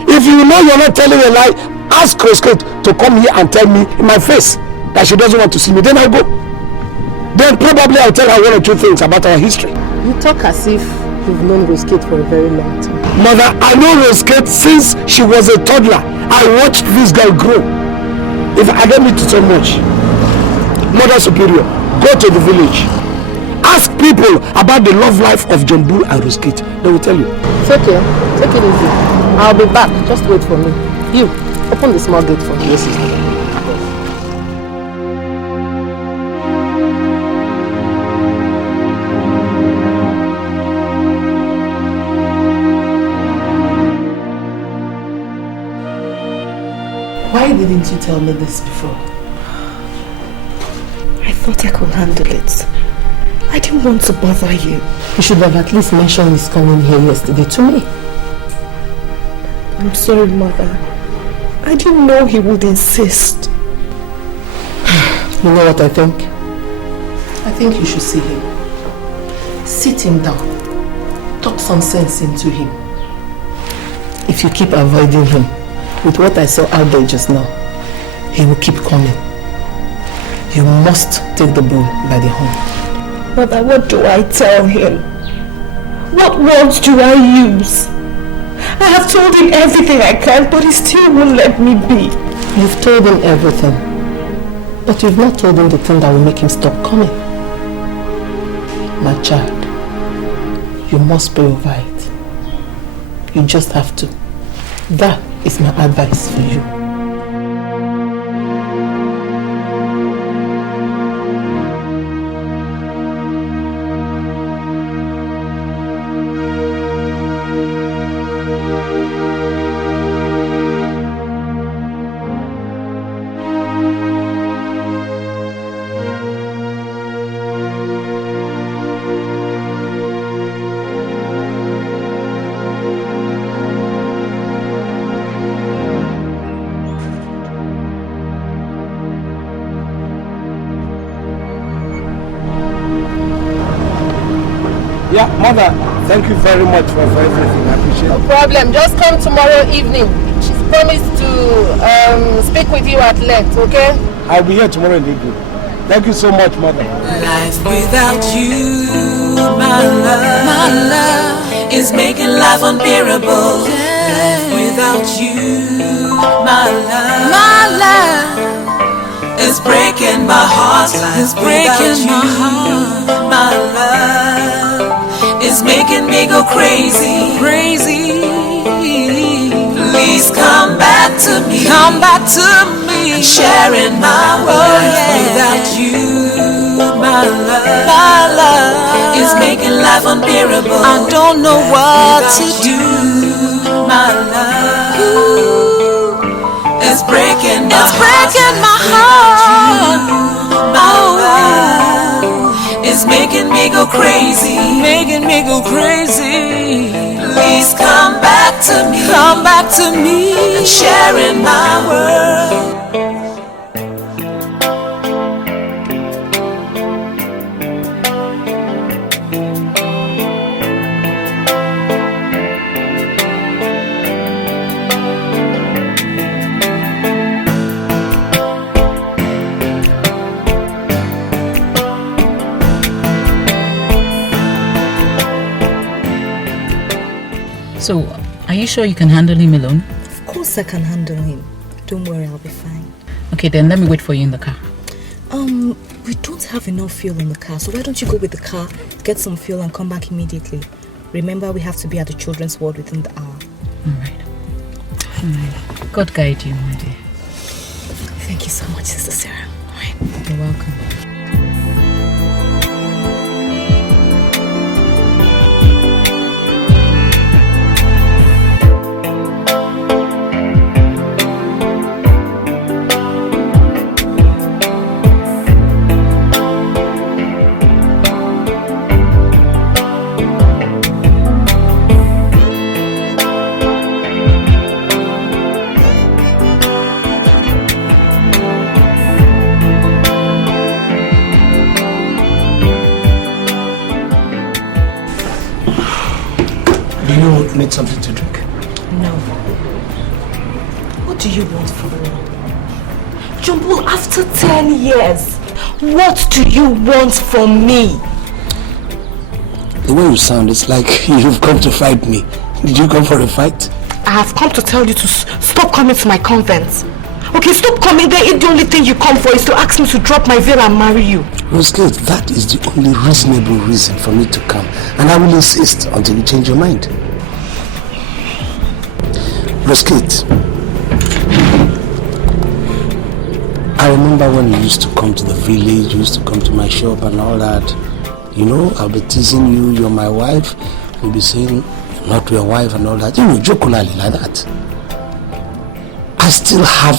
If you know you're not telling a lie, ask Rosegate to come here and tell me in my face that she doesn't want to see me. Then I'll go. Then probably I'll tell her one or two things about our history. You talk as if you've known Rosegate for a very long time. Mother, I know Rosegate since she was a toddler. I watched this girl grow. If I don't need to tell much, Mother Superior, go to the village. Ask people about the love life of Johnbull and Rosegate. They will tell you. It's okay. Take it easy. I'll be back. Just wait for me. You, open the small gate for me. Yes, sister. Why didn't you tell me this before? I thought I could handle it. I didn't want to bother you. You should have at least mentioned his coming here yesterday to me. I'm sorry, Mother. I didn't know he would insist. You know what I think? I think you should see him. Sit him down. Talk some sense into him. If you keep avoiding him, with what I saw out there just now, he will keep coming. You must take the bull by the horn. Mother, what do I tell him? What words do I use? I have told him everything I can, but he still won't let me be. You've told him everything, but you've not told him the thing that will make him stop coming. My child, you must be over it. You just have to. That is my advice for you. Yeah, mother, thank you very much for everything. I appreciate it. No problem. Just come tomorrow evening. She's promised to speak with you at length, okay? I'll be here tomorrow in the evening. Thank you so much, mother. Life without you, my love, is making life unbearable. Life without you, my love, is breaking my heart. It's breaking my heart, my love, is making me go crazy, crazy. Please come back to me, and sharing my world. Without you, my love, is making life unbearable. I don't know what to do, my love. It's breaking my heart. My love is making me go crazy, Please come back to me, and sharing my world. So, are you sure you can handle him alone? Of course I can handle him. Don't worry, I'll be fine. Okay, then let me wait for you in the car. We don't have enough fuel in the car, so why don't you go with the car, get some fuel and come back immediately. Remember, we have to be at the children's ward within the hour. Alright. God guide you, my dear. Thank you so much, Sister Sarah. Alright. You're welcome. Need something to drink? No. What do you want from me? Johnbull, after 10 years, what do you want from me? The way you sound, it's like you've come to fight me. Did you come for a fight? I have come to tell you to stop coming to my convent. Okay, stop coming there. The only thing you come for is to ask me to drop my veil and marry you. Rosegate, that is the only reasonable reason for me to come. And I will insist until you change your mind. Rosegate, I remember when you used to come to the village, you used to come to my shop and all that. You know, I'll be teasing you, you're my wife. You'll be saying, you're not your wife and all that. You know, jokingly like that. I still have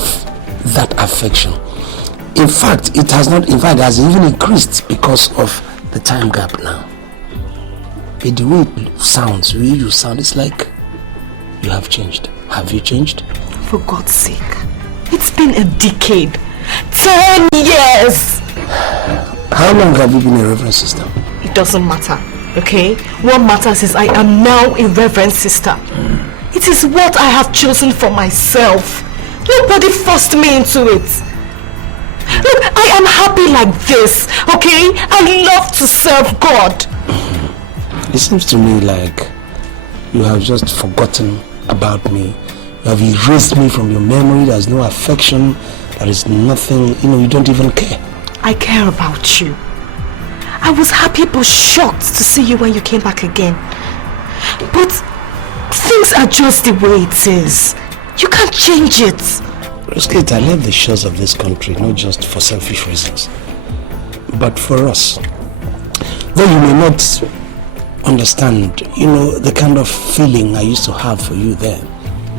that affection. In fact, it has even increased because of the time gap now. But the way it sounds, the way you sound, it's like you have changed. Have you changed? For God's sake, it's been a decade. 10 years! How long have you been a reverend sister? It doesn't matter, okay? What matters is I am now a reverend sister. It is what I have chosen for myself. Nobody forced me into it. Look, I am happy like this, okay? I love to serve God. It seems to me like you have just forgotten about me. You have erased me from your memory. There's no affection. There is nothing, you don't even care. I care about you. I was happy but shocked to see you when you came back again. But things are just the way it is. You can't change it. Rosegate, I left the shores of this country, not just for selfish reasons, but for us. Though you may not understand, the kind of feeling I used to have for you there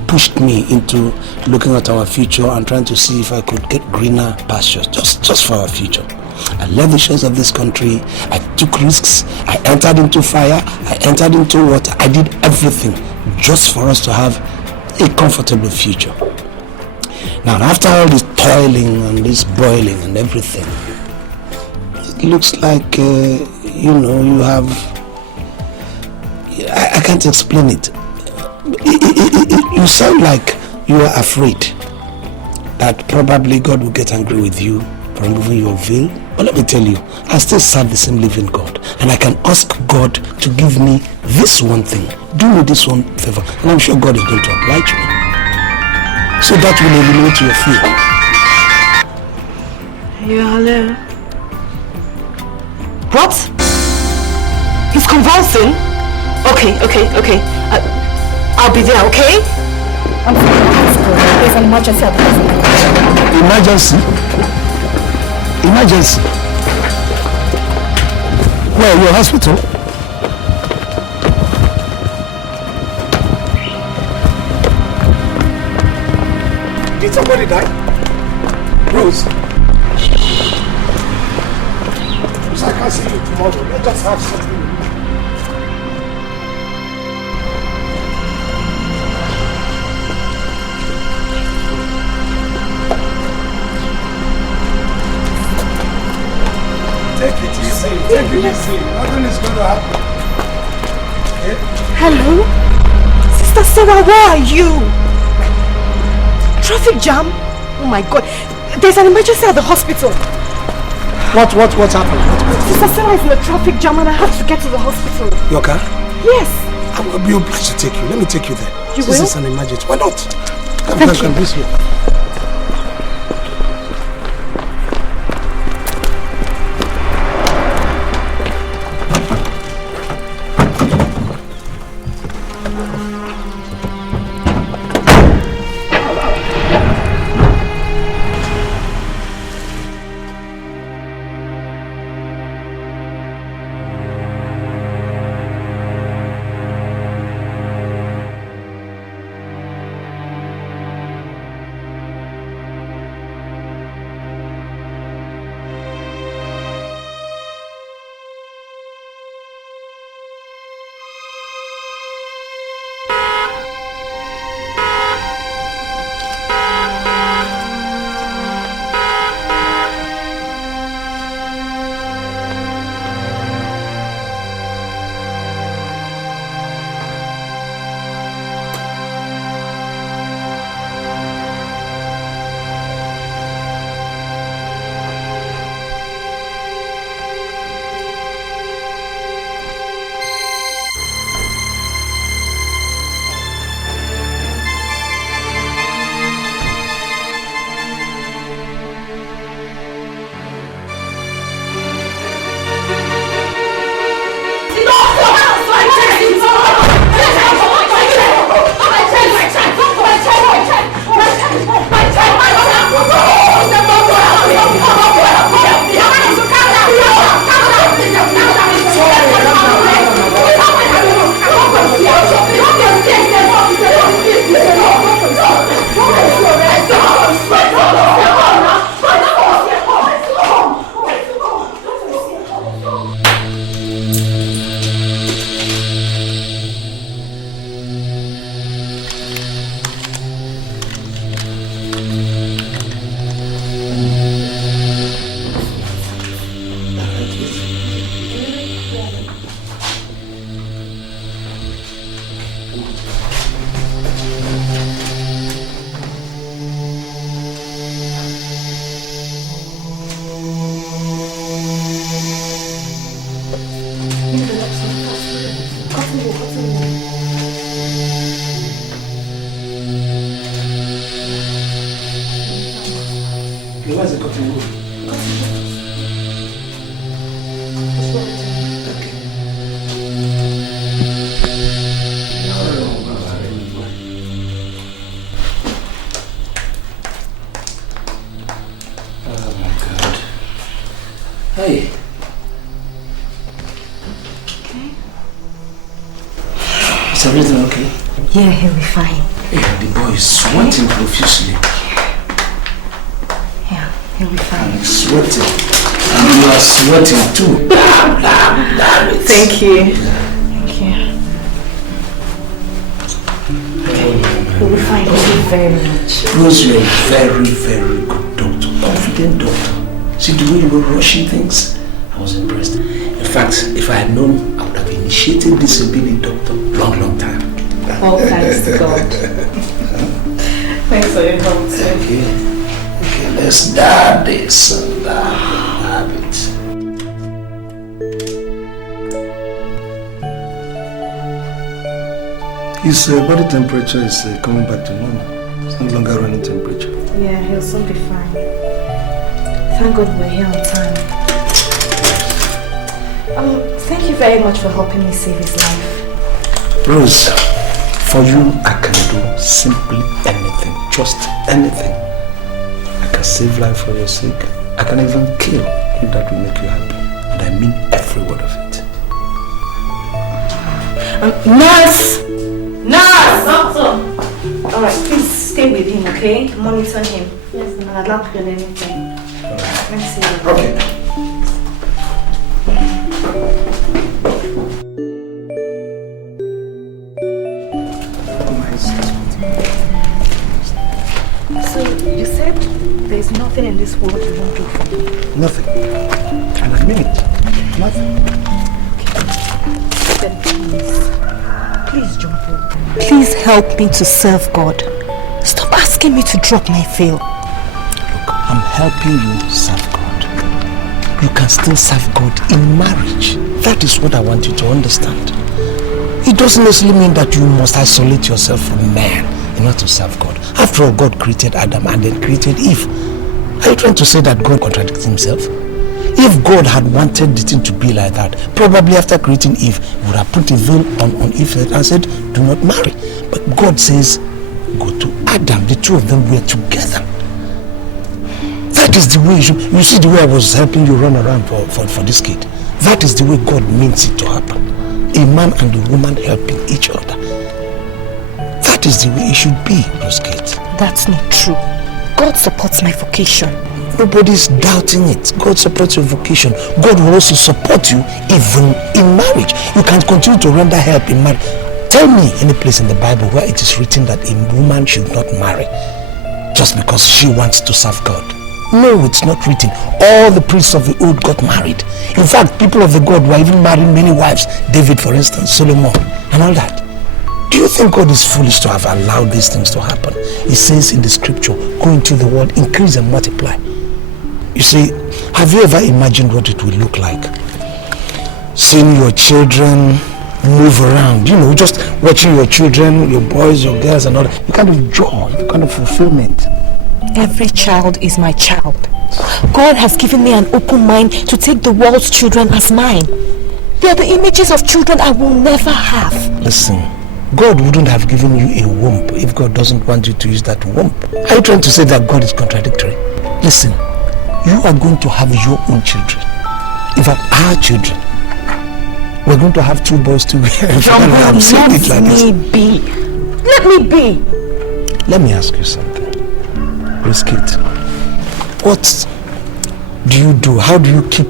pushed me into looking at our future and trying to see if I could get greener pastures just for our future. I left the shores of this country. I took risks. I entered into fire. I entered into water. I did everything just for us to have a comfortable future. Now, after all this toiling and this boiling and everything, it looks like, you have... I can't explain it. You sound like you are afraid that probably God will get angry with you for removing your veil. But let me tell you, I still serve the same living God, and I can ask God to give me this one thing. Do me this one favor, and I'm sure God is going to oblige me. So that will eliminate your fear. Yeah, hello. What? He's convulsing? Okay. I'll be there, okay? I'm from the hospital. There's an emergency at the hospital. Emergency? Where, your hospital? Did somebody die? Rose? I can't see you tomorrow. Let's just have something. Take it easy. Nothing is going to happen. Okay? Hello? Sister Sarah, where are you? Traffic jam? Oh my God. There's an emergency at the hospital. What happened? Sister Sarah is in a traffic jam and I have to get to the hospital. Your car? Yes. I will be obliged to take you. Let me take you there. You This will? is an emergency. Why not? Thank you. This way. Okay, where's the cotton wool? Oh my God. Hey. Is everything okay? Yeah, he'll be fine. Yeah, the boy is sweating profusely. Yeah, he'll be fine. I'm sweating. And you are sweating too. Thank you. Thank you. He'll be fine. Thank you very much. Rose, you're a very, very good doctor. Confident doctor. See the way you were rushing things? I was impressed. In fact, if I had known, I would have initiated this and been a doctor long time. All thanks to God. Thanks for your help too. Okay, let's dab this and dab it. His body temperature is coming back to normal. It's no longer running temperature. Yeah, he'll soon be fine. Thank God we're here on time. Thank you very much for helping me save his life. Rose, for you I can do simply anything, just anything. I can save life for your sake. I can even kill if that will make you happy. And I mean every word of it. Nurse! Nurse! Doctor! Alright, please stay with him, okay? Monitor him. Yes, and I'd not feel anything. Alright. Let me see you. Okay. So, you said there's nothing in this world you won't do for me? Nothing. And I mean it. Nothing. Okay. Then please, Johnbull. Please help me to serve God. Stop asking me to drop my veil. Look, I'm helping you serve God. You can still serve God in marriage. That is what I want you to understand. It doesn't necessarily mean that you must isolate yourself from man in order to serve God. After all, God created Adam and then created Eve. Are you trying to say that God contradicts himself? If God had wanted the thing to be like that, probably after creating Eve, he would have put a veil on Eve and said, do not marry. But God says, go to Adam. The two of them were together. That is the way you see the way I was helping you run around for this kid. That is the way God means it to happen. A man and a woman helping each other. That is the way it should be, Rosegate. That's not true. God supports my vocation. Nobody's doubting it. God supports your vocation. God will also support you even in marriage. You can continue to render help in marriage. Tell me any place in the Bible where it is written that a woman should not marry just because she wants to serve God. No, it's not written. All the priests of the old got married. In fact, people of the God were even marrying many wives. David, for instance, Solomon, and all that. Do you think God is foolish to have allowed these things to happen? He says in the scripture, go into the world, increase and multiply. You see, have you ever imagined what it will look like? Seeing your children move around, you know, just watching your children, your boys, your girls and all that. The kind of joy, the kind of fulfillment. Every child is my child. God has given me an open mind to take the world's children as mine. They are the images of children I will never have. Listen, God wouldn't have given you a womb if God doesn't want you to use that womb. Are you trying to say that God is contradictory? Listen, you are going to have your own children. In fact, our children. We're going to have 2 boys together. Let me be. Let me be. Let me ask you something. Rosegate, what do you do? How do you keep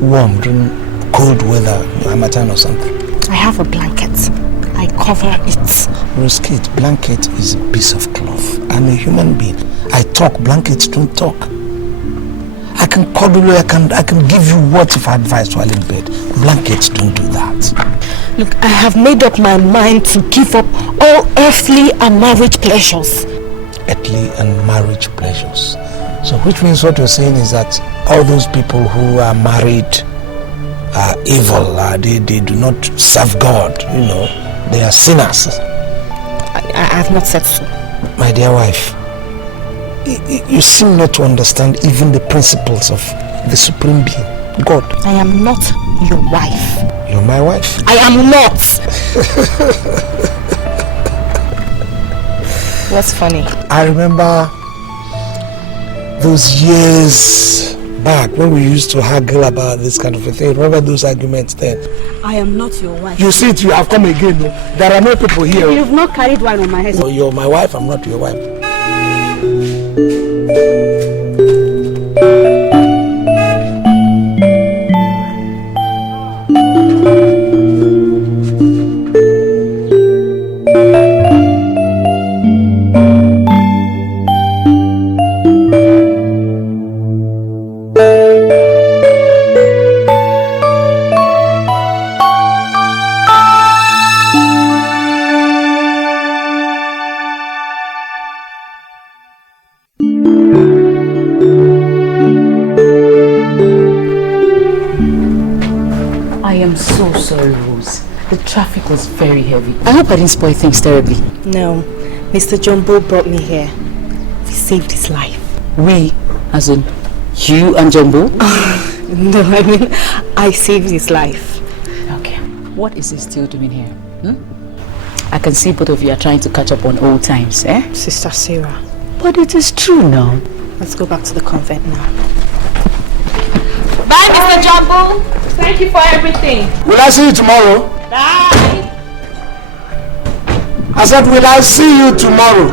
warm during cold weather, Hamatan or something? I have a blanket. I cover it. Rosegate, blanket is a piece of cloth. I'm a human being. I talk, blankets don't talk. I can cuddle you, I can give you words of advice while in bed. Blankets don't do that. Look, I have made up my mind to give up all earthly and marriage pleasures. Earthly and marriage pleasures. So which means what you're saying is that all those people who are married are evil, they do not serve God, you know, they are sinners. I have not said so. My dear wife, You seem not to understand even the principles of the Supreme Being, God. I am not your wife. You're my wife. I am not. What's funny? I remember those years back when we used to haggle about this kind of a thing. Remember those arguments then? I am not your wife. You see it, you have come again. There are no people here. You've not carried wine on my head. So you're my wife, I'm not your wife. The traffic was very heavy. I hope I didn't spoil things terribly. No. Mr. Johnbull brought me here. We saved his life. We? As in, you and Johnbull? No, I mean, I saved his life. Okay. What is he still doing here? I can see both of you are trying to catch up on old times, eh? Sister Sarah. But it is true now. Let's go back to the convent now. Bye, Mr. Johnbull. Thank you for everything. Will I see you tomorrow? Bye. I said, will I see you tomorrow?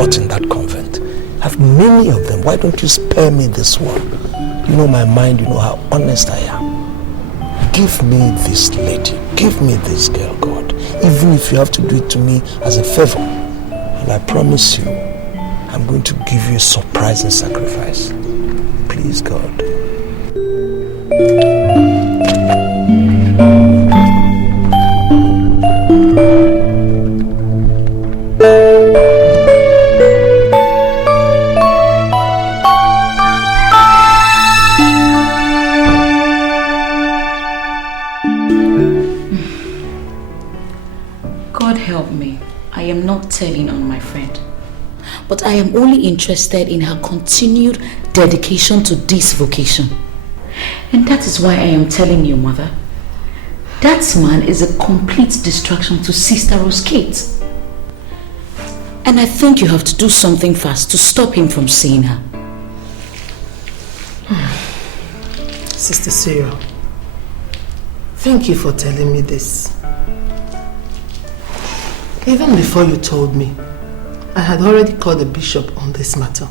In that convent. I have many of them. Why don't you spare me this one? You know my mind, you know how honest I am. Give me this lady. Give me this girl, God. Even if you have to do it to me as a favor. And I promise you, I'm going to give you a surprising sacrifice. Please, God. Telling on my friend, but I am only interested in her continued dedication to this vocation, and that is why I am telling you, mother, that man is a complete distraction to Sister Rosegate, and I think you have to do something fast to stop him from seeing her. Sister Sarah, thank you for telling me this. Even before you told me, I had already called the bishop on this matter.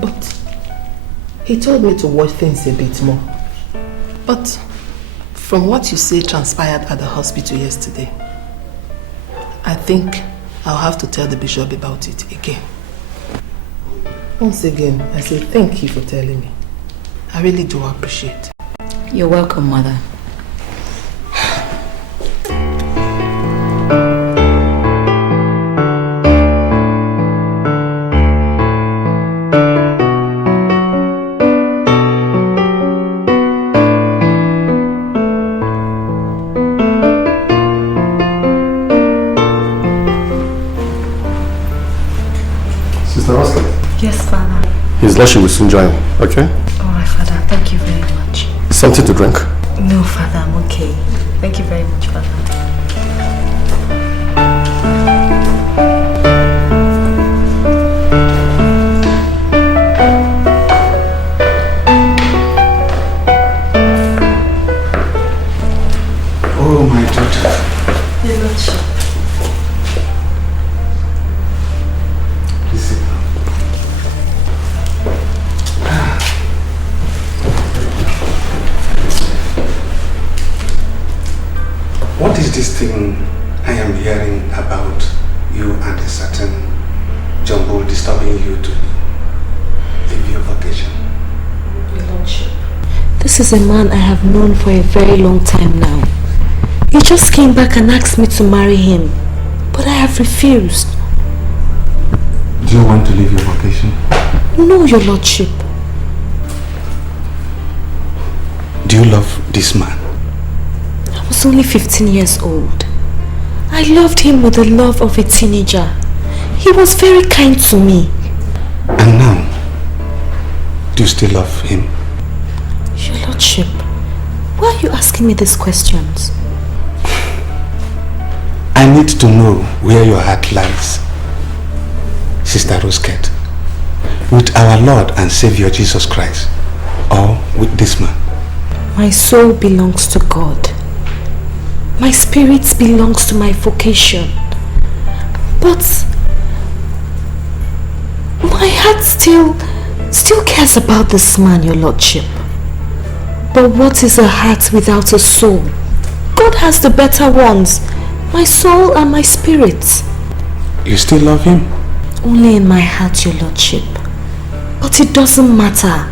But he told me to watch things a bit more. But from what you say transpired at the hospital yesterday, I think I'll have to tell the bishop about it again. Once again, I say thank you for telling me. I really do appreciate it. You're welcome, mother. His lordship will soon join, okay? Alright, Father. Thank you very much. Something to drink? No, Father. I'm okay. Thank you very much, Father. Oh, my daughter. Your lordship. What is this thing I am hearing about you and a certain Johnbull disturbing you to leave your vacation? Your lordship, This is a man I have known for a very long time now. He just came back and asked me to marry him, but I have refused. Do you want to leave your vacation? No, your lordship. Do you love this man? I was only 15 years old. I loved him with the love of a teenager. He was very kind to me. And now, do you still love him? Your lordship, why are you asking me these questions? I need to know where your heart lies, Sister Rosegate. With our Lord and Savior Jesus Christ, or with this man? My soul belongs to God. My spirit belongs to my vocation. But my heart still cares about this man, your lordship. But what is a heart without a soul? God has the better ones. My soul and my spirit. You still love him? Only in my heart, your lordship. But it doesn't matter.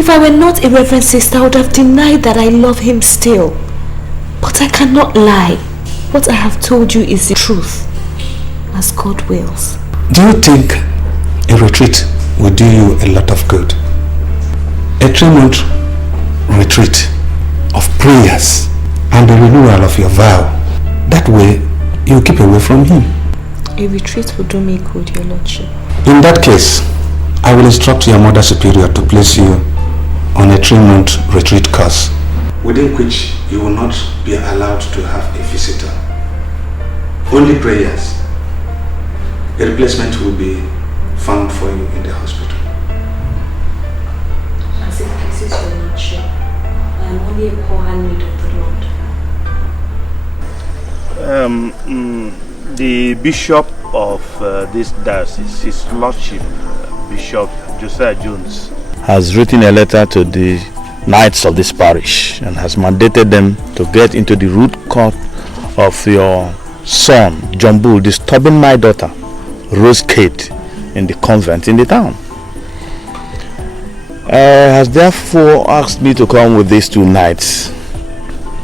If I were not a reverend sister, I would have denied that I love him still. But I cannot lie. What I have told you is the truth, as God wills. Do you think a retreat will do you a lot of good? A 3-month retreat of prayers and the renewal of your vow. That way, you keep away from him. A retreat will do me good, your lordship. In that case, I will instruct your mother superior to place you on a 3-month retreat course, within which you will not be allowed to have a visitor. Only prayers. A replacement will be found for you in the hospital. As it pleases your lordship, I am only a poor handmaid of the Lord. The bishop of this diocese, his lordship, Bishop Josiah Jones, has written a letter to the knights of this parish and has mandated them to get into the root cause of your son, Johnbull, disturbing my daughter, Rosegate, in the convent in the town. Has therefore asked me to come with these 2 knights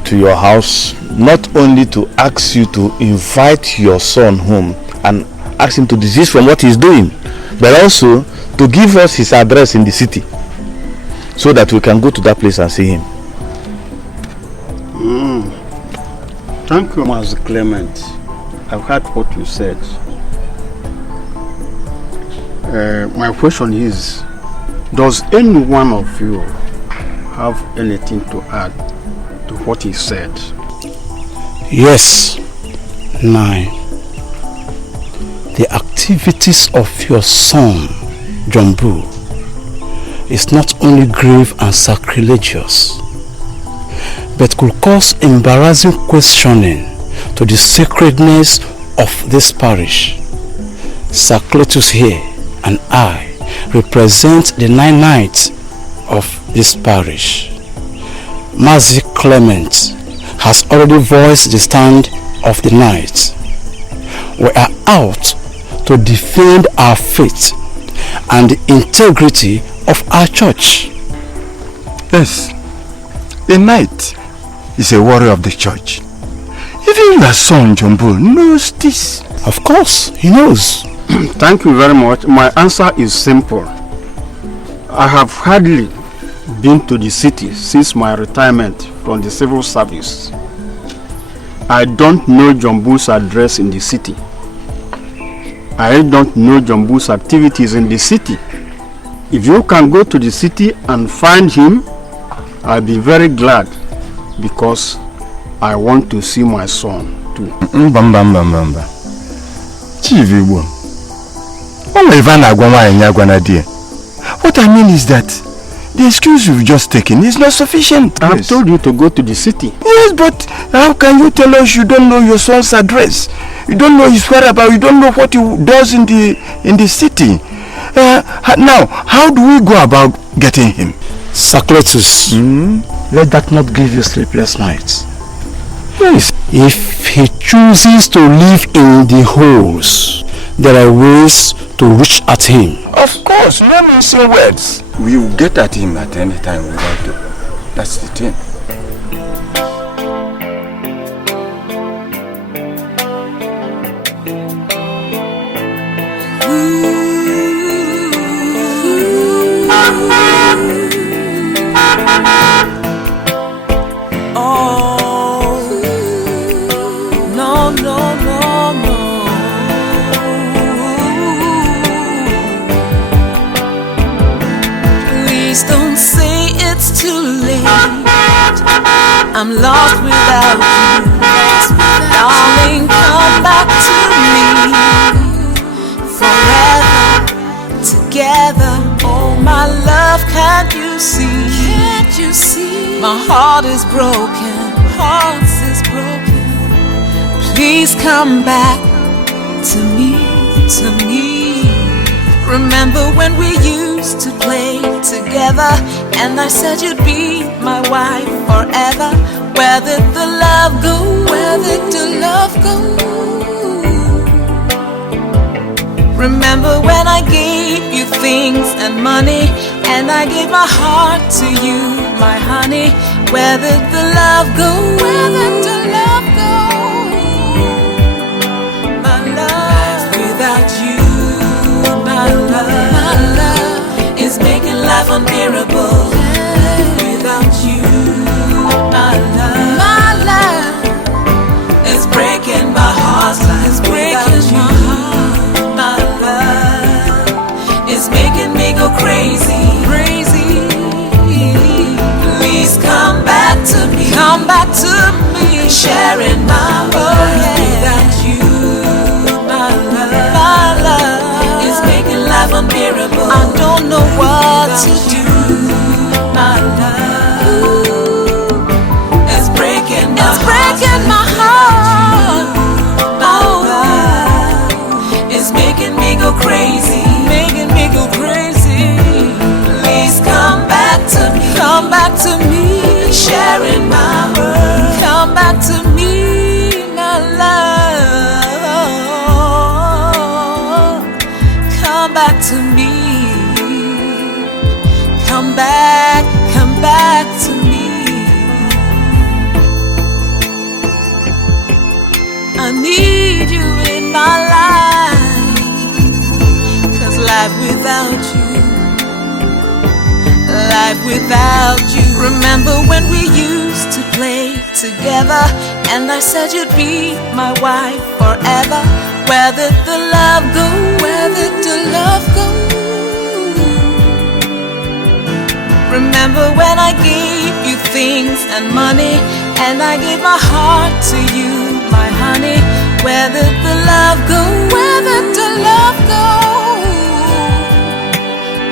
to your house, not only to ask you to invite your son home and ask him to desist from what he's doing, but also to give us his address in the city so that we can go to that place and see him. Thank you, Master Clement. I've heard what you said. My question is, does any one of you have anything to add to what he said? Yes, Nine. The activities of your son, Johnbull, is not only grave and sacrilegious, but could cause embarrassing questioning to the sacredness of this parish. Sir Cletus here and I represent the 9 knights of this parish. Master Clement has already voiced the stand of the knights. We are out to defend our faith and the integrity of our church. Yes, a knight is a warrior of the church. Even your son Johnbull knows this. Of course, he knows. Thank you very much. My answer is simple. I have hardly been to the city since my retirement from the civil service. I don't know Johnbull's address in the city. I don't know Johnbull's activities in the city. If you can go to the city and find him, I'll be very glad, because I want to see my son too. What I mean is that the excuse you've just taken is not sufficient. I've told you to go to the city. Yes, but how can you tell us you don't know your son's address? You don't know his whereabouts. You don't know what he does in the city. Now, how do we go about getting him? Sir Cletus, let that not give you sleepless nights. Yes. If he chooses to live in the holes, there are ways to reach at him. Of course, no missing words. We will get at him at any time we want to. That's the thing. I'm lost without you. Darling, come back to me. Forever together. Oh, my love, can't you see? Can't you see? My heart is broken. Heart is broken. Please come back to me, to me. Remember when we used to play together, and I said you'd be my wife forever. Where did the love go? Where did the love go? Remember when I gave you things and money, and I gave my heart to you, my honey. Where did the love go? Where did the love go? My love, without you, my love is making life unbearable. Without you, my love is breaking my heart. It's breaking my heart. My love is making me go crazy, crazy. Please come back to me. Come back to me. Sharing my world. Without you, my love is making life unbearable. I don't know what to do. My love is breaking my heart. My love is making me go crazy, making me go crazy. Please come back to me. Come back to me. Sharing my world. Come back to me, my love. Come back to me. Come back to me. I need you in my life, 'cause life without you. Remember when we used to play together, and I said you'd be my wife forever. Where did the love go? Where did the love go? Remember when I gave you things and money, and I gave my heart to you, my honey. Where did the love go? Where did the love go?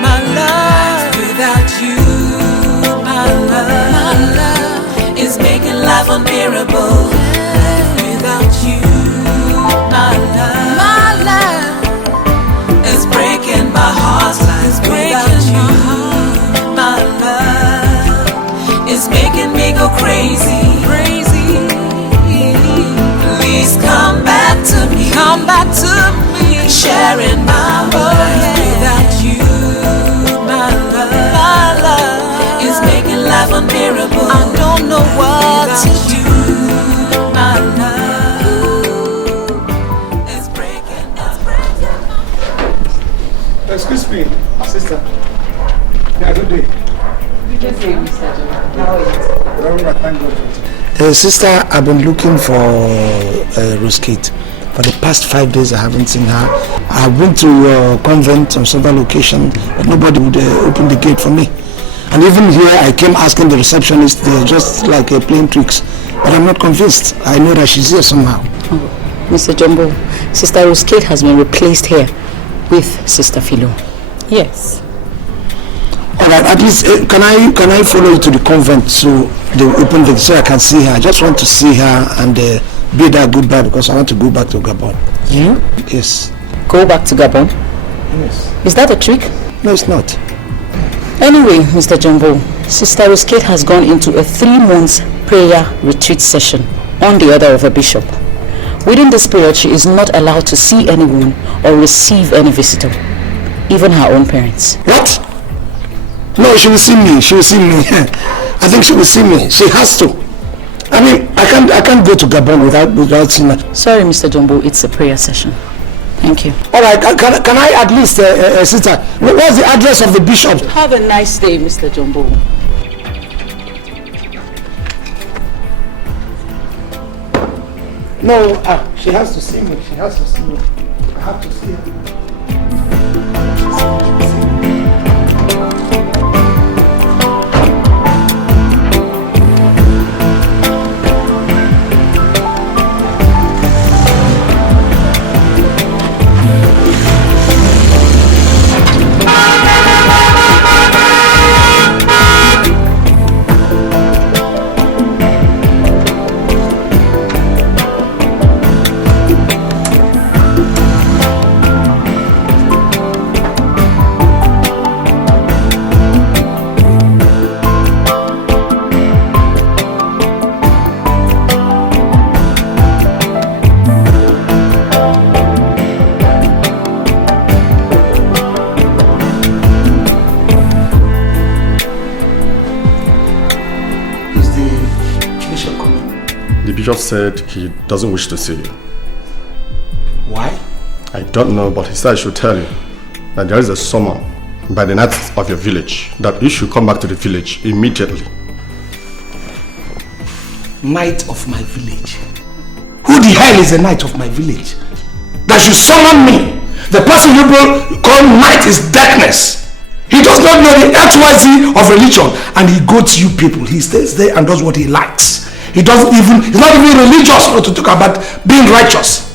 My love, without you, my love is making life unbearable. Without you, my love is breaking my heart. It's breaking my heart. My love is making me go crazy, crazy. Please come back to me. Come back to me. Sharing my world. Without you, my love is making life unbearable. I don't know what to do. My love is breaking. Excuse me, sister. Yeah, good day. We just say, Mr. John. How are you? Very well, thank God. Sister, I've been looking for Rosegate. For the past 5 days, I haven't seen her. I've been to Convent on several locations, but nobody would open the gate for me. And even here, I came asking the receptionist, just like playing tricks. But I'm not convinced. I know that she's here somehow. Oh, Mr. Johnbull, Sister Rosegate has been replaced here with Sister Philo. Yes. Alright, at least can I follow you to the convent so they will open the so I can see her. I just want to see her and bid her goodbye because I want to go back to Gabon. You? Yes. Go back to Gabon? Yes. Is that a trick? No, it's not. Anyway, Mr. Johnbull, Sister Rosegate has gone into a 3-month prayer retreat session on the order of a bishop. Within this period, she is not allowed to see anyone or receive any visitor, even her own parents. What? No, she will see me. She will see me. I think she will see me. She has to. I mean, I can't go to Gabon without seeing her. Sorry, Mr. Johnbull, it's a prayer session. Thank you. All right, can I at least, sister, what's the address of the bishop? Have a nice day, Mr. Johnbull. No, she has to see me. She has to see me. I have to see her. Said he doesn't wish to see you. Why? I don't know, but he said I should tell you that there is a summon by the knights of your village that you should come back to the village immediately. Knight of my village? Who the hell is the knight of my village? That should summon me? The person you call knight is darkness. He does not know the XYZ of religion, and he goes to you people. He stays there and does what he likes. He's not even religious to talk about being righteous.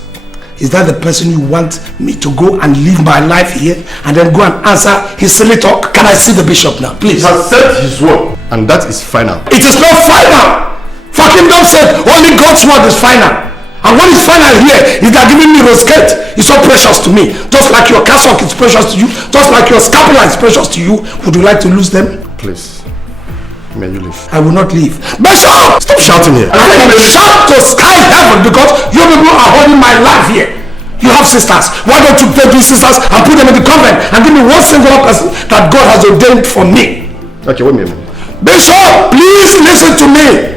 Is that the person you want me to go and live my life here and then go and answer his silly talk? Can I see the bishop now, please? He has said his word, and that is final. It is not final! For kingdom said only God's word is final. And what is final here is that giving me Rosegate is so precious to me. Just like your cassock is precious to you, just like your scapula is precious to you. Would you like to lose them? Please. May you leave. I will not leave. Bishop! Stop shouting here. I can shout to sky heaven because you people are holding my life here. You have sisters. Why don't you take these sisters and put them in the convent and give me one single person that God has ordained for me? Okay, wait a minute. Bishop, please listen to me.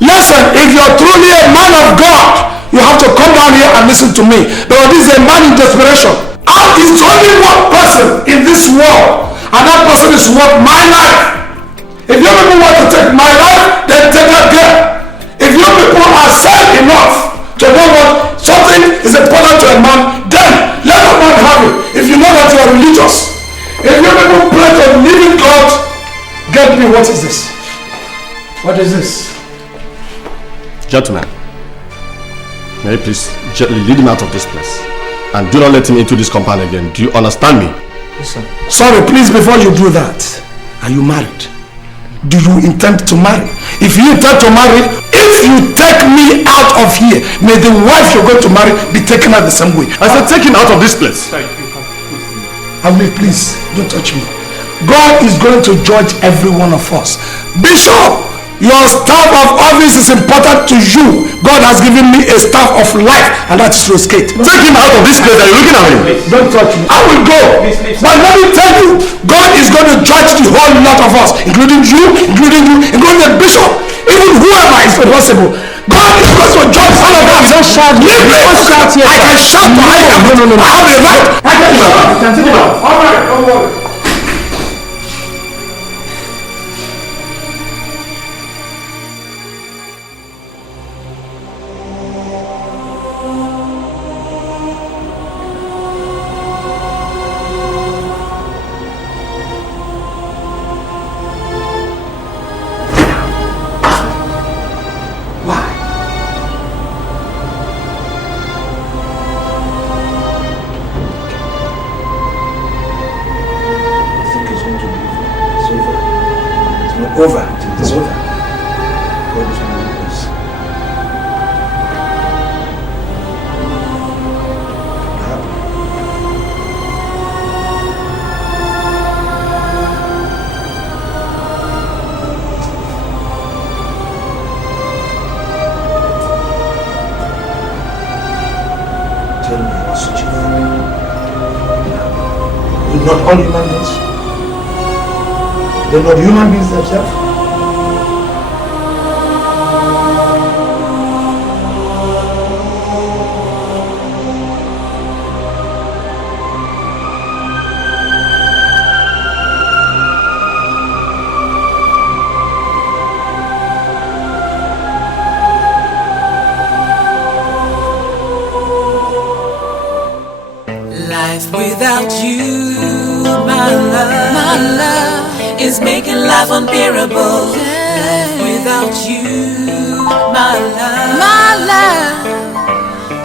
Listen, if you're truly a man of God, you have to come down here and listen to me. Because this is a man in desperation. And it's only one person in this world, and that person is worth my life. If you people want to take my life, then take that girl. If you people are sad enough to know what something is important to a man, then let a man have it. If you know that you are religious. If you people pray to the living God, get me, what is this? What is this? Gentlemen, may you please gently lead him out of this place. And do not let him into this compound again. Do you understand me? Yes, sir. Sorry, please, before you do that, are you married? Do you intend to marry? If you intend to marry, if you take me out of here, may the wife you're going to marry be taken out the same way. I said take him out of this place. Hamlet, please, don't touch me. God is going to judge every one of us. Bishop, your staff of office is important to you. God has given me a staff of life, and that is Rosegate. Take him out of this place. Are you looking at me? Don't touch me. I will go. But let me tell you, God is going to judge the whole lot of us, including you, including the bishop, even whoever is responsible. God is going to judge all of us. Don't shout. Leave me. Don't shout here. I can shout to high heaven. No. I have a right. I can shout. All right. Don't worry. Over. It is over. God is with us. Tell me what's what you think. Will not all human beings? They're not human beings themselves? Without you, my love is making life unbearable. Without you, my love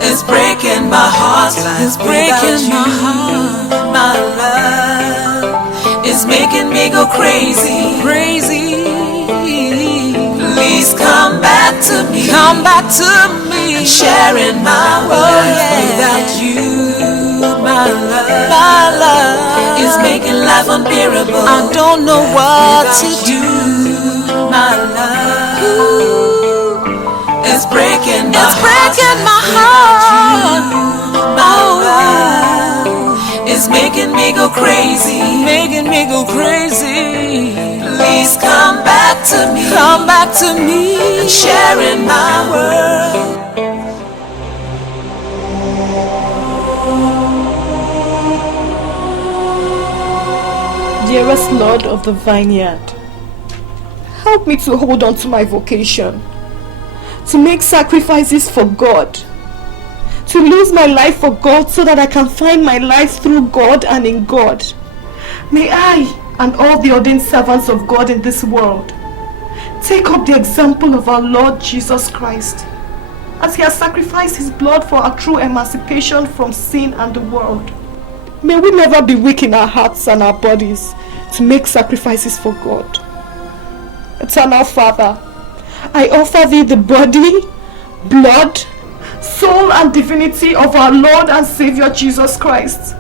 is breaking my heart. It's breaking my heart. My love is making me go crazy. Please come back to me. Come back to me. Sharing my world. Without you, my love is making life unbearable. I don't know what to do. My love is breaking my heart. My love is making me go crazy. Please come back to me. Come back to me. And sharing my world. Dearest Lord of the vineyard, help me to hold on to my vocation, to make sacrifices for God, to lose my life for God so that I can find my life through God and in God. May I and all the ordained servants of God in this world take up the example of our Lord Jesus Christ, as he has sacrificed his blood for our true emancipation from sin and the world. May we never be weak in our hearts and our bodies to make sacrifices for God. Eternal Father, I offer thee the body, blood, soul and divinity of our Lord and Savior Jesus Christ,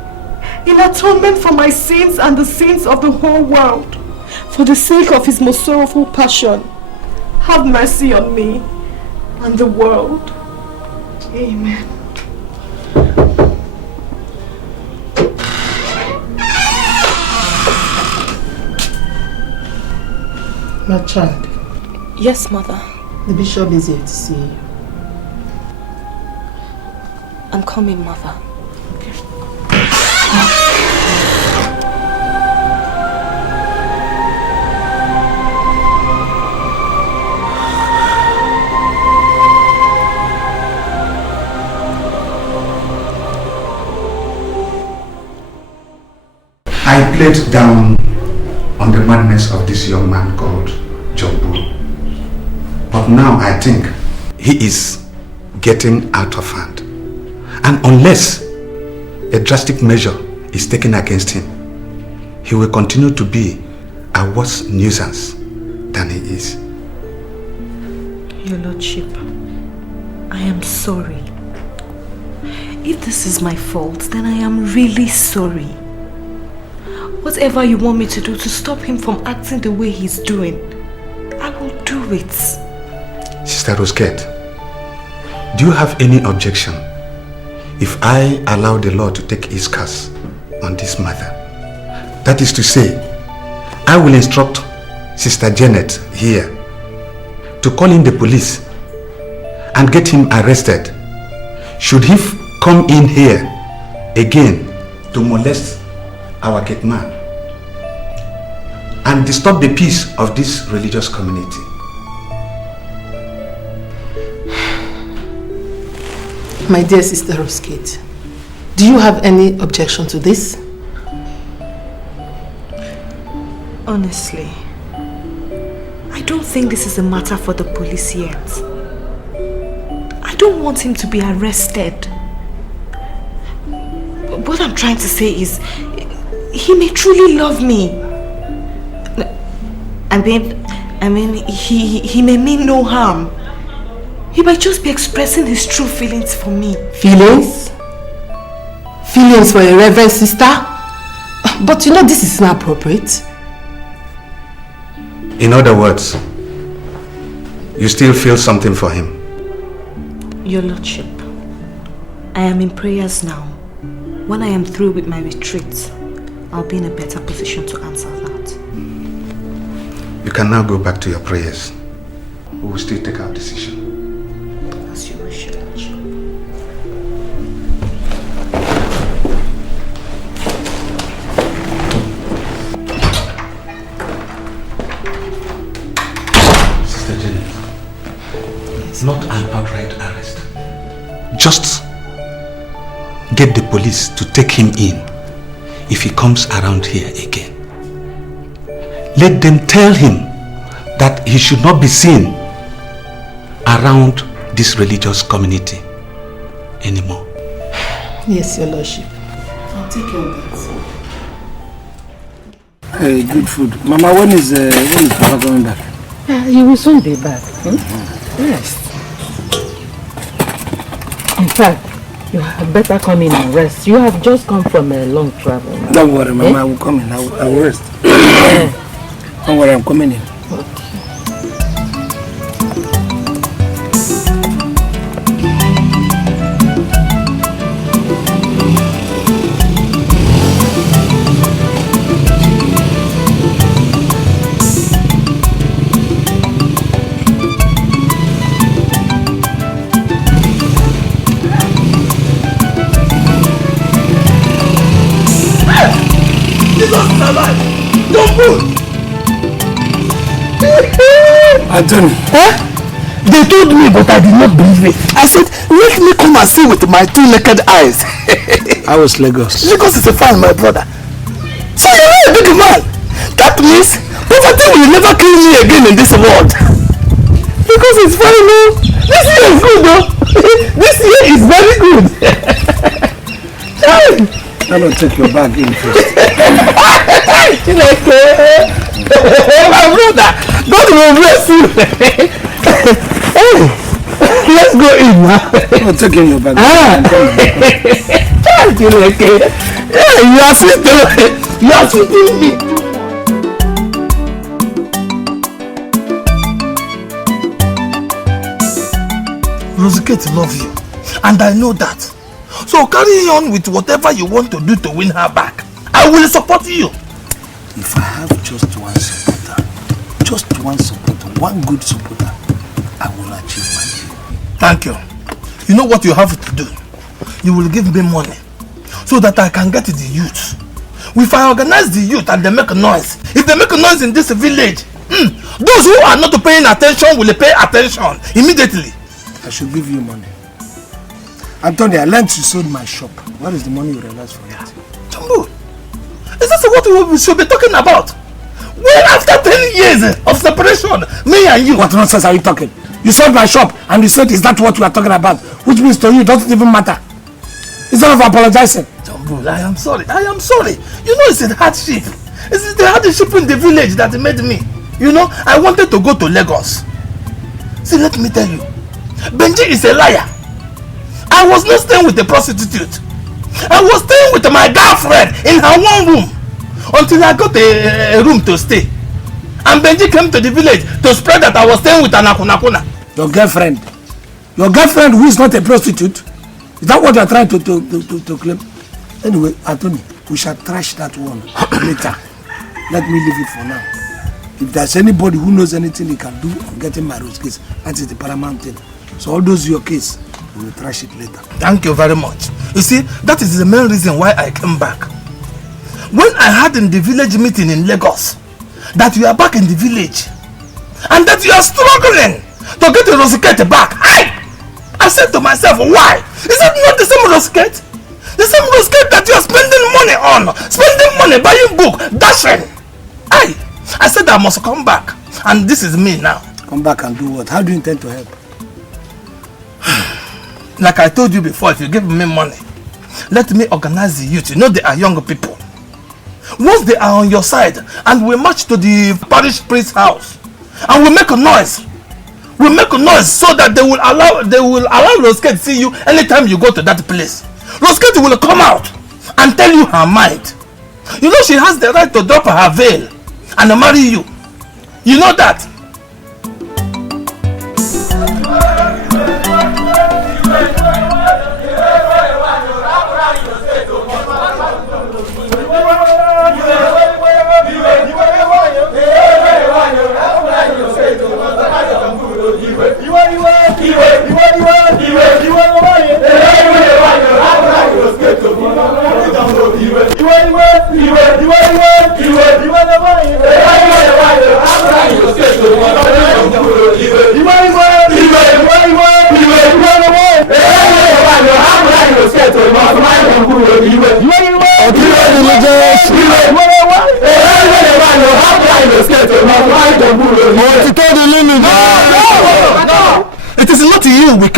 in atonement for my sins and the sins of the whole world, for the sake of his most sorrowful passion. Have mercy on me and the world. Amen. My child. Yes, Mother. The bishop is here to see you. I'm coming, Mother. Okay. I played down on the madness of this young man called Johnbull. But now I think he is getting out of hand. And unless a drastic measure is taken against him, he will continue to be a worse nuisance than he is. Your Lordship, I am sorry. If this is my fault, then I am really sorry. Whatever you want me to do to stop him from acting the way he's doing, I will do it. Sister Rosegate, do you have any objection if I allow the Lord to take his case on this matter? That is to say, I will instruct Sister Janet here to call in the police and get him arrested should he come in here again to molest our gate man and disturb the peace of this religious community. My dear Sister Rosegate, do you have any objection to this? Honestly, I don't think this is a matter for the police yet. I don't want him to be arrested. What I'm trying to say is, he may truly love me. I mean, he may mean no harm. He might just be expressing his true feelings for me. Feelings? Feelings for a reverend sister? But you know this is inappropriate. In other words, you still feel something for him? Your Lordship, I am in prayers now. When I am through with my retreat, I'll be in a better position to answer that. You can now go back to your prayers. We will still take our decision. As you wish, Your Lordship. Sister Jenny, not an outright arrest. Just get the police to take him in if he comes around here again. Let them tell him that he should not be seen around this religious community anymore. Yes, Your Lordship. I'll take care of that. Hey, good food. Mama, when is Papa coming back? He will soon be back. Yes. In fact, you had better come in and rest. You have just come from a long travel. Now. Don't worry, Mama. I will come in. I will rest. Don't worry, I'm coming in. Anthony, they told me, but I did not believe it. I said, let me come and see with my two naked eyes. I was Lagos. Lagos is a fine, my brother. So you are a big man. That means poverty will never kill me again in this world. Because it's very low. This year is good though. This year is very good. I'm going to take your bag in first. My brother, God will bless you. Let's go in now. I'm taking your bag. You are sweet. You are sweeting me. Rosegate love you, and I know that. So carry on with whatever you want to do to win her back. I will support you. If I have just one supporter, one good supporter, I will achieve my dream. Thank you. You know what you have to do? You will give me money so that I can get the youth. If I organize the youth and they make a noise, if they make a noise in this village, those who are not paying attention will pay attention immediately. I should give you money. Anthony, I learned you sold my shop. What is the money you realize for it? Johnbull, is this what we should be talking about? When after 10 years of separation, me and you... What nonsense are you talking? You sold my shop and you said, is that what we are talking about? Which means to you, it doesn't even matter. Instead of apologizing. Johnbull, I am sorry. I am sorry. You know it's a hardship. It's the hardship in the village that made me. You know, I wanted to go to Lagos. See, let me tell you. Benji is a liar. I was not staying with a prostitute. I was staying with my girlfriend in her one room until I got a room to stay. And Benji came to the village to spread that I was staying with an akunakuna. Your girlfriend? Your girlfriend who is not a prostitute? Is that what you are trying to claim? Anyway, Anthony, we shall trash that one later. Let me leave it for now. If there's anybody who knows anything he can do on getting my rose case, that is the paramount thing. So all those your case, we will trash it later. Thank you very much. You see, that is the main reason why I came back. When I had in the village meeting in Lagos, that you are back in the village, and that you are struggling to get the Rosegate back, I said to myself, why? Is it not the same Rosegate? The same Rosegate that you are spending money on, spending money, buying book, dashing. I said I must come back, and this is me now. Come back and do what? How do you intend to help? Like I told you before, if you give me money, let me organize the youth. You know they are young people. Once they are on your side, and we march to the parish priest's house, and we make a noise. We make a noise so that they will allow Rosegate to see you anytime you go to that place. Rosegate will come out and tell you her mind. You know she has the right to drop her veil and marry you. You know that.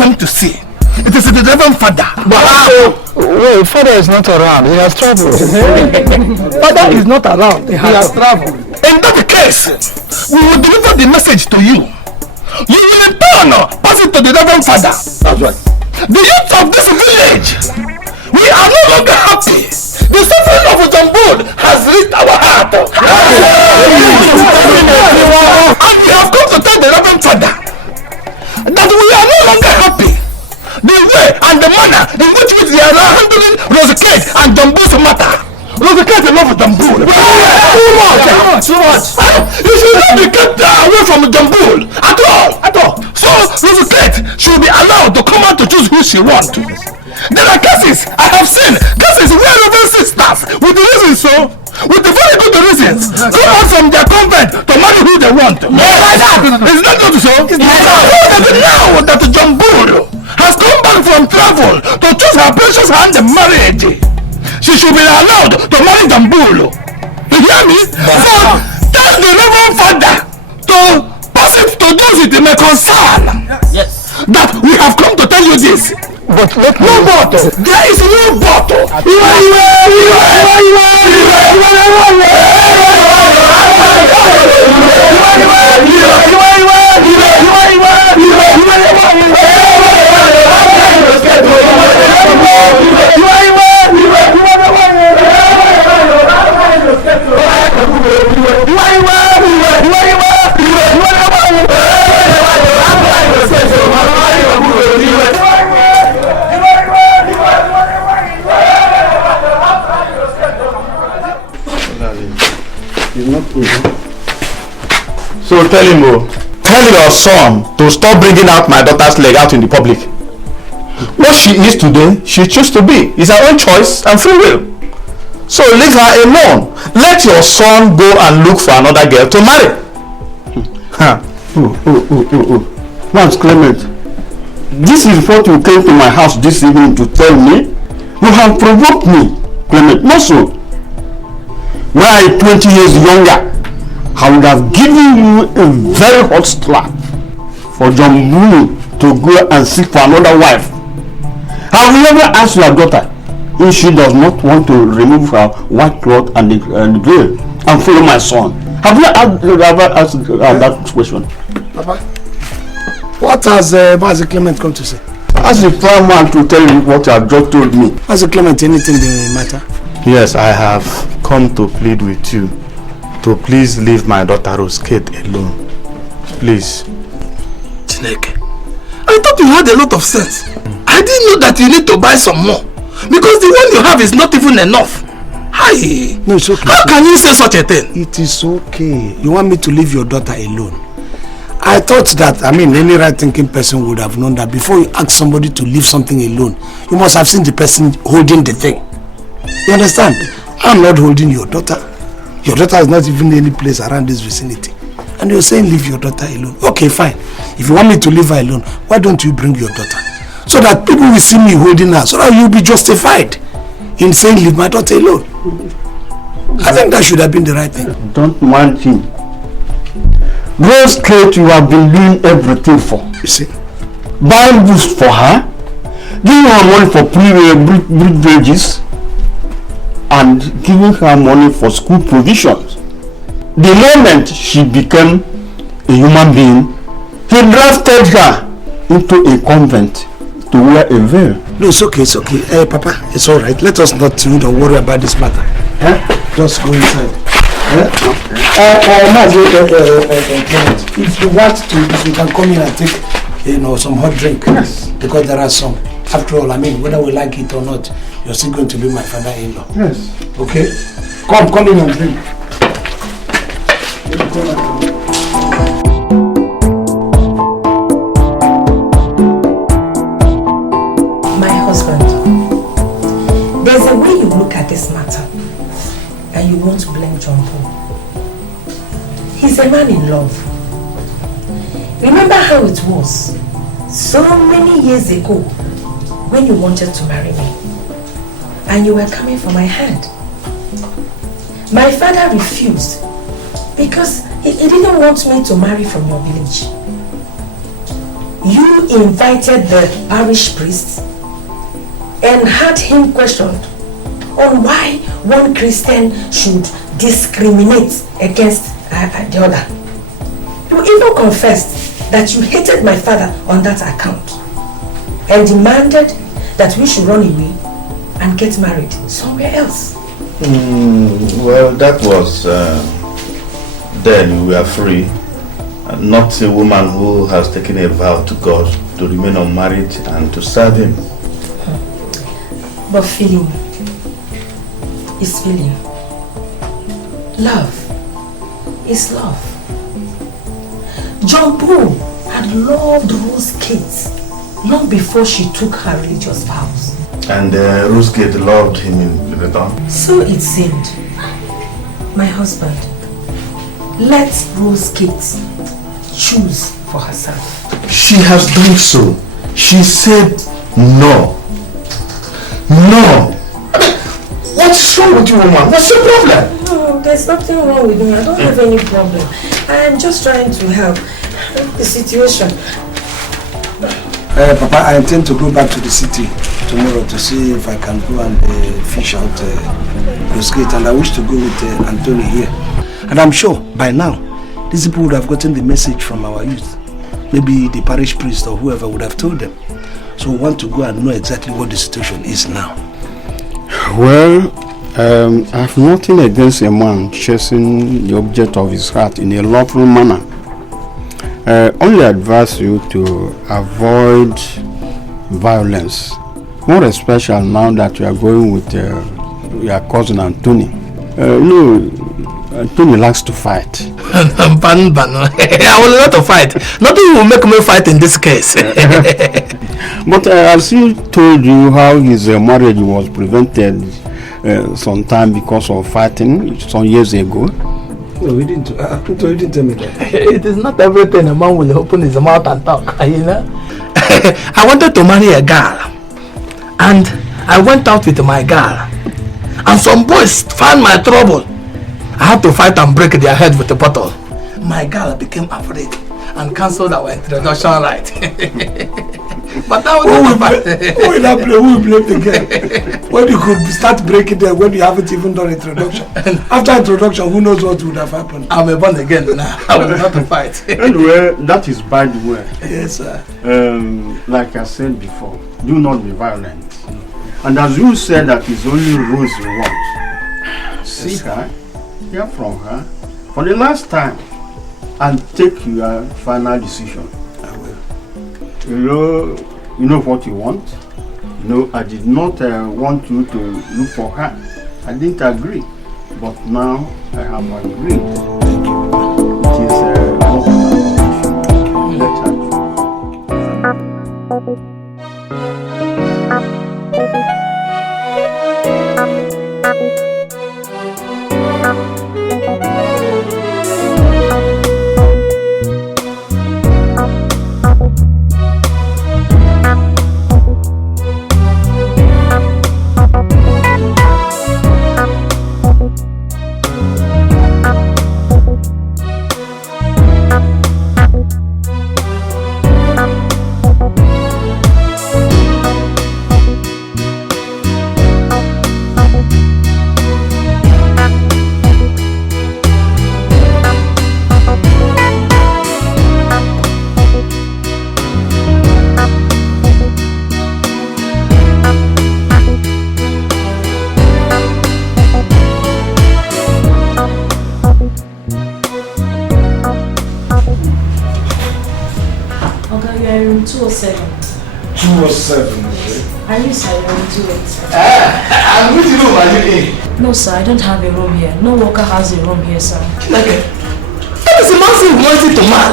came to see. It is the Reverend Father. But wait, Father is not around. He has traveled. Father is not around. He has traveled. In that case, we will deliver the message to you. You will in turn pass it to the Reverend Father. That's right. The youth of this village, we are no longer happy. The suffering of Johnbull has reached our heart. And we have come to tell the Reverend Father that we are no longer happy. The way and the manner in which we are handling Rosegate and Johnbull's matter. Rosegate is not for Johnbull. Too much. You should not be kept away from Johnbull at all. So Rosegate should be allowed to come out to choose who she wants. There are cases I have seen, cases where Reverend sisters, with the reasons with the very good reasons, come out from their convent to marry who they want. It's not good so. Now that Johnbull has come back from travel to choose her precious hand in marriage, she should be allowed to marry Johnbull. You hear me? So tell the Reverend Father to pass it to those with the concern. Yes. That we have come to tell you this. But what no bottle. There is no bottle. So tell him, tell your son to stop bringing out my daughter's leg out in the public. What she is today, she chooses to be. It's her own choice and free will. So leave her alone. Let your son go and look for another girl to marry. Once Clement, this is what you came to my house this evening to tell me. You have provoked me, Clement. Not so. When I am 20 years younger, I would have given you a very hot slap for Johnbull to go and seek for another wife. Have you ever asked your daughter if she does not want to remove her white cloth and the veil and follow my son? Have you ever asked that question? Papa, what has Mazi Clement come to say? Ask the prime man to tell you what you have just told me. Mazi Clement, anything the matter? Yes, I have come to plead with you to please leave my daughter Rosegate alone. Please. Chineke, I thought you had a lot of sense. I didn't know that you need to buy some more. Because the one you have is not even enough. Hi. No, it's okay. How can you say such a thing? It is okay. You want me to leave your daughter alone? I thought that, any right-thinking person would have known that before you ask somebody to leave something alone, you must have seen the person holding the thing. You understand? I'm not holding your daughter. Your daughter is not even any place around this vicinity. And you're saying leave your daughter alone. Okay, fine. If you want me to leave her alone, why don't you bring your daughter? So that people will see me holding her, so that you'll be justified in saying leave my daughter alone. I think that should have been the right thing. Don't mind him. Rosegate, you have been doing everything for. You see? Buying books for her, giving her money for privileges, and giving her money for school provisions. The moment she became a human being, he drafted her into a convent to wear a veil. No, it's okay, it's okay. Hey, Papa, it's all right. Let us not don't worry about this matter. Just go inside. If you want to, you can come in and take, some hot drink. Yes. Because there are some. After all, whether we like it or not, you're still going to be my father-in-law. Yes. Okay? Come in and drink. My husband, there's a way you look at this matter and you won't blame Johnbull. He's a man in love. Remember how it was so many years ago when you wanted to marry me and you were coming for my hand. My father refused because he didn't want me to marry from your village. you invited the parish priest and had him questioned on why one Christian should discriminate against the other. You even confessed that you hated my father on that account and demanded that we should run away and get married somewhere else. Well, that was then we were free. Not a woman who has taken a vow to God to remain unmarried and to serve Him. But feeling is feeling. Love is love. Johnbull had loved Rosegate long before she took her religious vows. And Rosegate loved him in return. So it seemed. My husband, let Rosegate choose for herself. She has done so. She said no. No. What's wrong with you, woman? What's the problem? No, there's nothing wrong with me. I don't have any problem. I'm just trying to help the situation. Papa, I intend to go back to the city tomorrow to see if I can go and fish out Rosegate, and I wish to go with Anthony here. And I'm sure by now these people would have gotten the message from our youth. Maybe the parish priest or whoever would have told them. So we want to go and know exactly what the situation is now. Well, I have nothing against a man chasing the object of his heart in a lawful manner. Only advise you to avoid violence, more especially now that you are going with your cousin Anthony. Anthony likes to fight. I will not to fight. Nothing will make me fight in this case. But as he told you how his marriage was prevented sometime because of fighting some years ago. No, he didn't tell me that. It is not everything a man will open his mouth and talk, you know. I wanted to marry a girl, and I went out with my girl, and some boys found my trouble. I had to fight and break their head with a bottle. My girl became afraid and cancelled our introduction right. But that was who will blame the girl? When you could start breaking them when you haven't even done introduction. After introduction, who knows what would have happened? I'm a born again now. I will not to fight. Anyway, that is by the way. Yes, sir. Like I said before, do not be violent. And as you said that it's only Rose you want. See her, hear from her for the last time, and take your final decision. I will. You know what you want. I did not want you to look for her. I didn't agree, but now I have agreed. Thank you. It is let her room 207. 207, Are you sir? You're in 208. And which room are you in? No sir, I don't have a room here. No worker has a room here, sir. Okay. That is a massive noisy to man.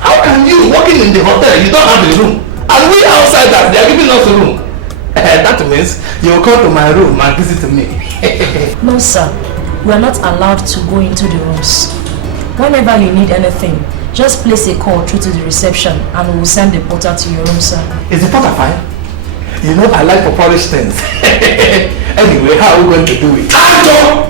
How can you, working in the hotel, you don't have a room? And we outsiders, they are giving us a room. That means you will come to my room and visit me. No sir, we are not allowed to go into the rooms. Whenever you need anything, just place a call through to the reception and we will send the porter to your room, sir. Is the porter fine? You know I like to polish things. Anyway, how are we going to do it? Anton!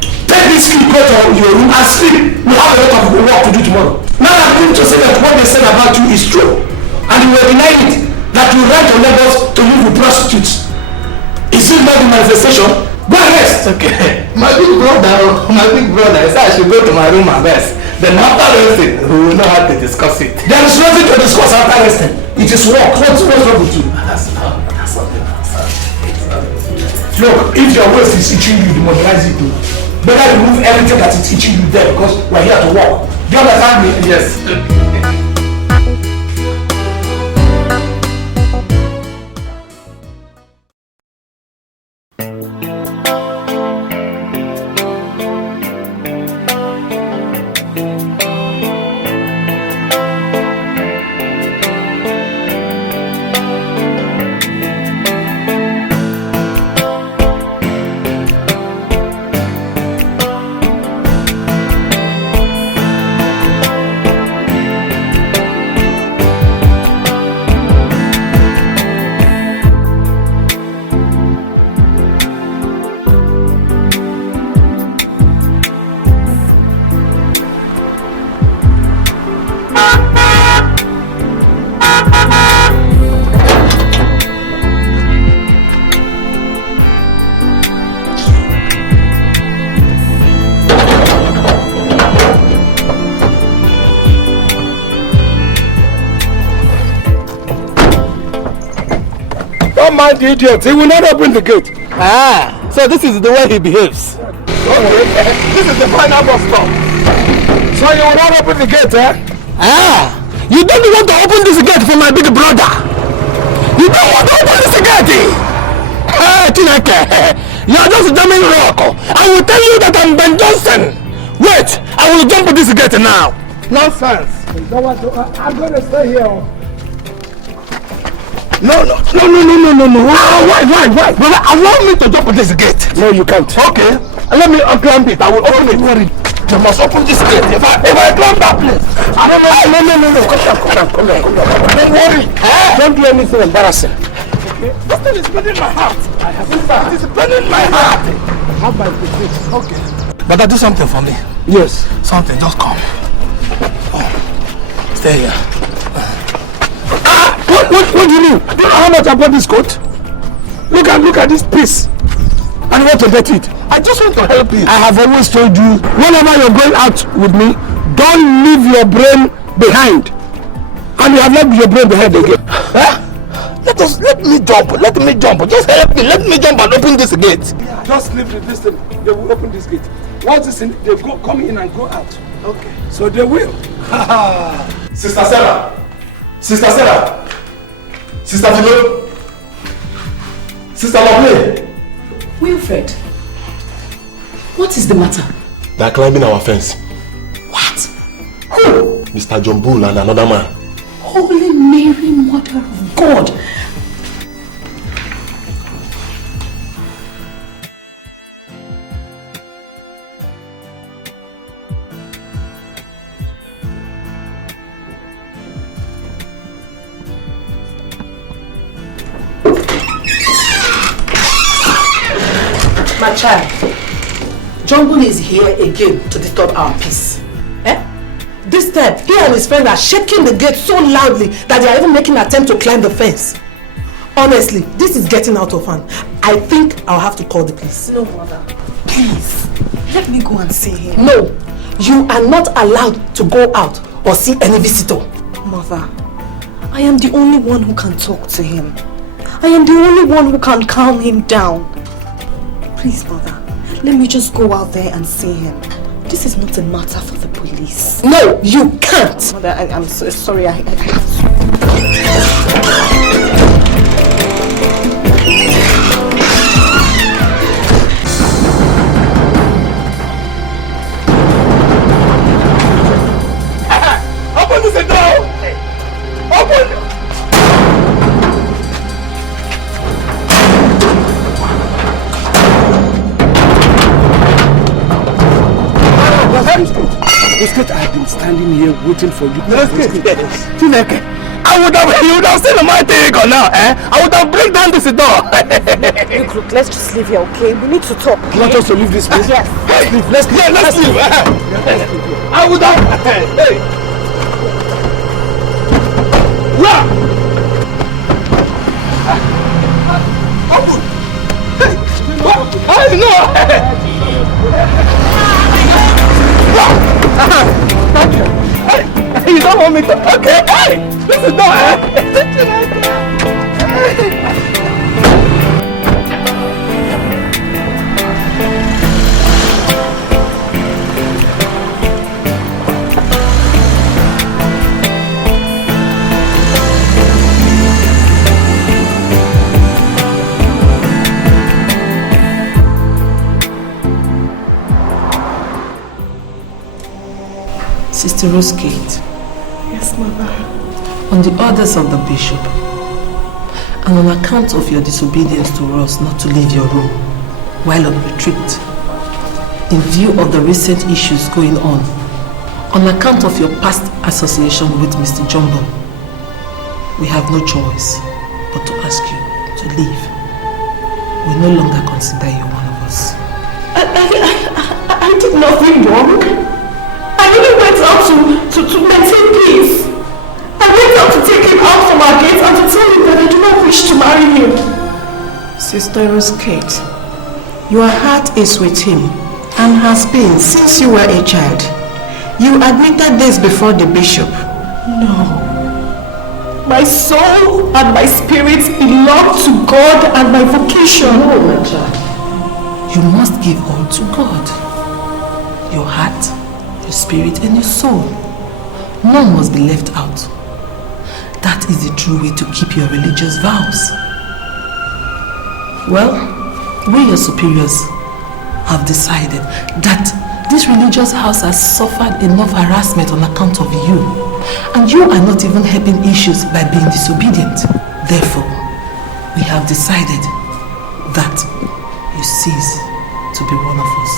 Take this key, go to your room and sleep. We have a lot of work to do tomorrow. Now I'm going to say that what they said about you is true. And you will deny it. That you ran to Lagos to live with prostitutes. Is it not the manifestation? Go ahead. Okay. My big brother said I should go to my room and rest. Then after resting, we will know how to discuss it. There is nothing to discuss after resting. It is work. What's wrong with you? That's something. Look, if your waist is itching you, demobilize it too. Better remove everything that is itching you there because we're here to work. Do you understand me? Yes. Mind the idiot, he will not open the gate. Ah, so this is the way he behaves. Okay, this is the final bus stop. So you will not open the gate, eh? Ah, you don't want to open this gate for my big brother. You don't want to open this gate. Hey, Tineke, you are just jamming rock. I will tell you that I'm Ben Johnson. Wait, I will jump this gate now. Nonsense. I'm going to stay here. No. Why? Brother, allow me to jump on this gate. No, you can't. Okay. Let me unclamp it. I will open it. Worry. You must open this gate. If I climb that place. I don't know. No. Come down. Don't worry. Don't do anything embarrassing. Okay. This thing is burning my heart. It is burning my heart. Have my place. Okay. But do something for me. Yes. Something. Just come. Stay here. What do you mean? Do you know how much I bought this coat? Look at this piece. And want to get it. I just want to help you. I have always told you, whenever you're going out with me, don't leave your brain behind. And you have left your brain behind again. Huh? Let me jump. Just help me. Let me jump and open this gate. Yeah, just leave this thing. They will open this gate. Once it's in, they come in and go out. Okay. So they will. Sister Sarah. Sister Philo. Sister Lovely. Wilfred, what is the matter? They are climbing our fence. What? Who? Mr. Johnbull and another man. Holy Mary, Mother of God. My child, Johnbull is here again to disturb our peace. This time, he and his friends are shaking the gate so loudly that they are even making an attempt to climb the fence. Honestly, this is getting out of hand. I think I'll have to call the police. No, mother. Please, let me go and see him. No, you are not allowed to go out or see any visitor. Mother, I am the only one who can talk to him. I am the only one who can calm him down. Please, mother, let me just go out there and see him. This is not a matter for the police. No, you can't. Mother, I'm so sorry. I have to. Open this door! Open! Rosegate, I have been standing here waiting for you. Rosegate, Tineke, you would have seen my thing now, eh? I would have break down this door. Look, let's just leave here, okay? We need to talk. You want us to leave this place? Yes. Let's leave. I would have. Hey. Open! Hey! Hey, no! Thank you. Hey, you don't want me to... Okay, hey! This is not... Sister Rosegate. Yes, Mother. On the orders of the bishop, and on account of your disobedience to us not to leave your room while on retreat, in view of the recent issues going on account of your past association with Mr. Johnbull, we have no choice but to ask you to leave. We no longer consider you one of us. I did nothing wrong. I only went out to maintain peace. I went out to take him out from our gate and to tell him that I do not wish to marry him. Sister Rosegate, your heart is with him and has been since you were a child. You admitted this before the bishop. No. My soul and my spirit belong to God and my vocation. No, my child. You must give all to God. Your heart, your spirit and your soul. None must be left out. That is the true way to keep your religious vows. Well, we your superiors have decided that this religious house has suffered enough harassment on account of you. And you are not even helping issues by being disobedient. Therefore, we have decided that you cease to be one of us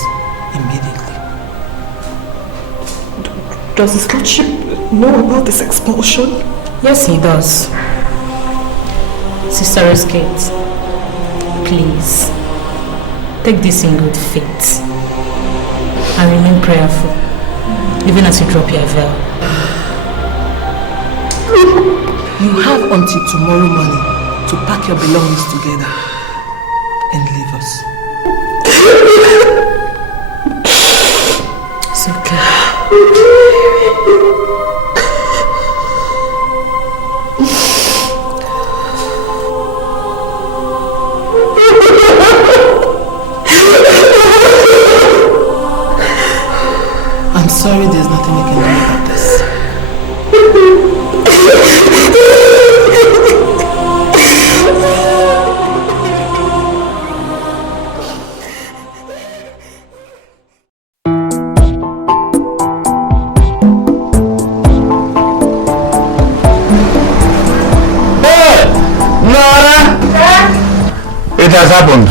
immediately. Does his lordship know about this expulsion? Yes, he does. Sister Rosegate, please, take this in good faith and remain prayerful, even as you drop your veil. You have until tomorrow morning to pack your belongings together and leave us. It's okay. I'm sorry, there's nothing we can do about this. It has happened.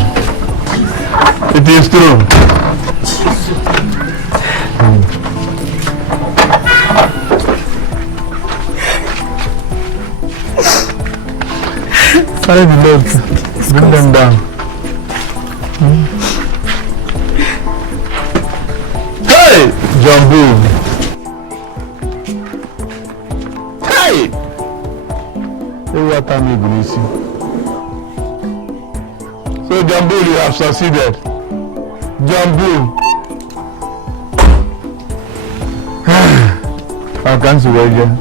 It is true. Carry the legs. Bring them down. Hey, Johnbull. Hey. Hey, what am I going to see? So Johnbull, you have succeeded. Johnbull. I can't see again.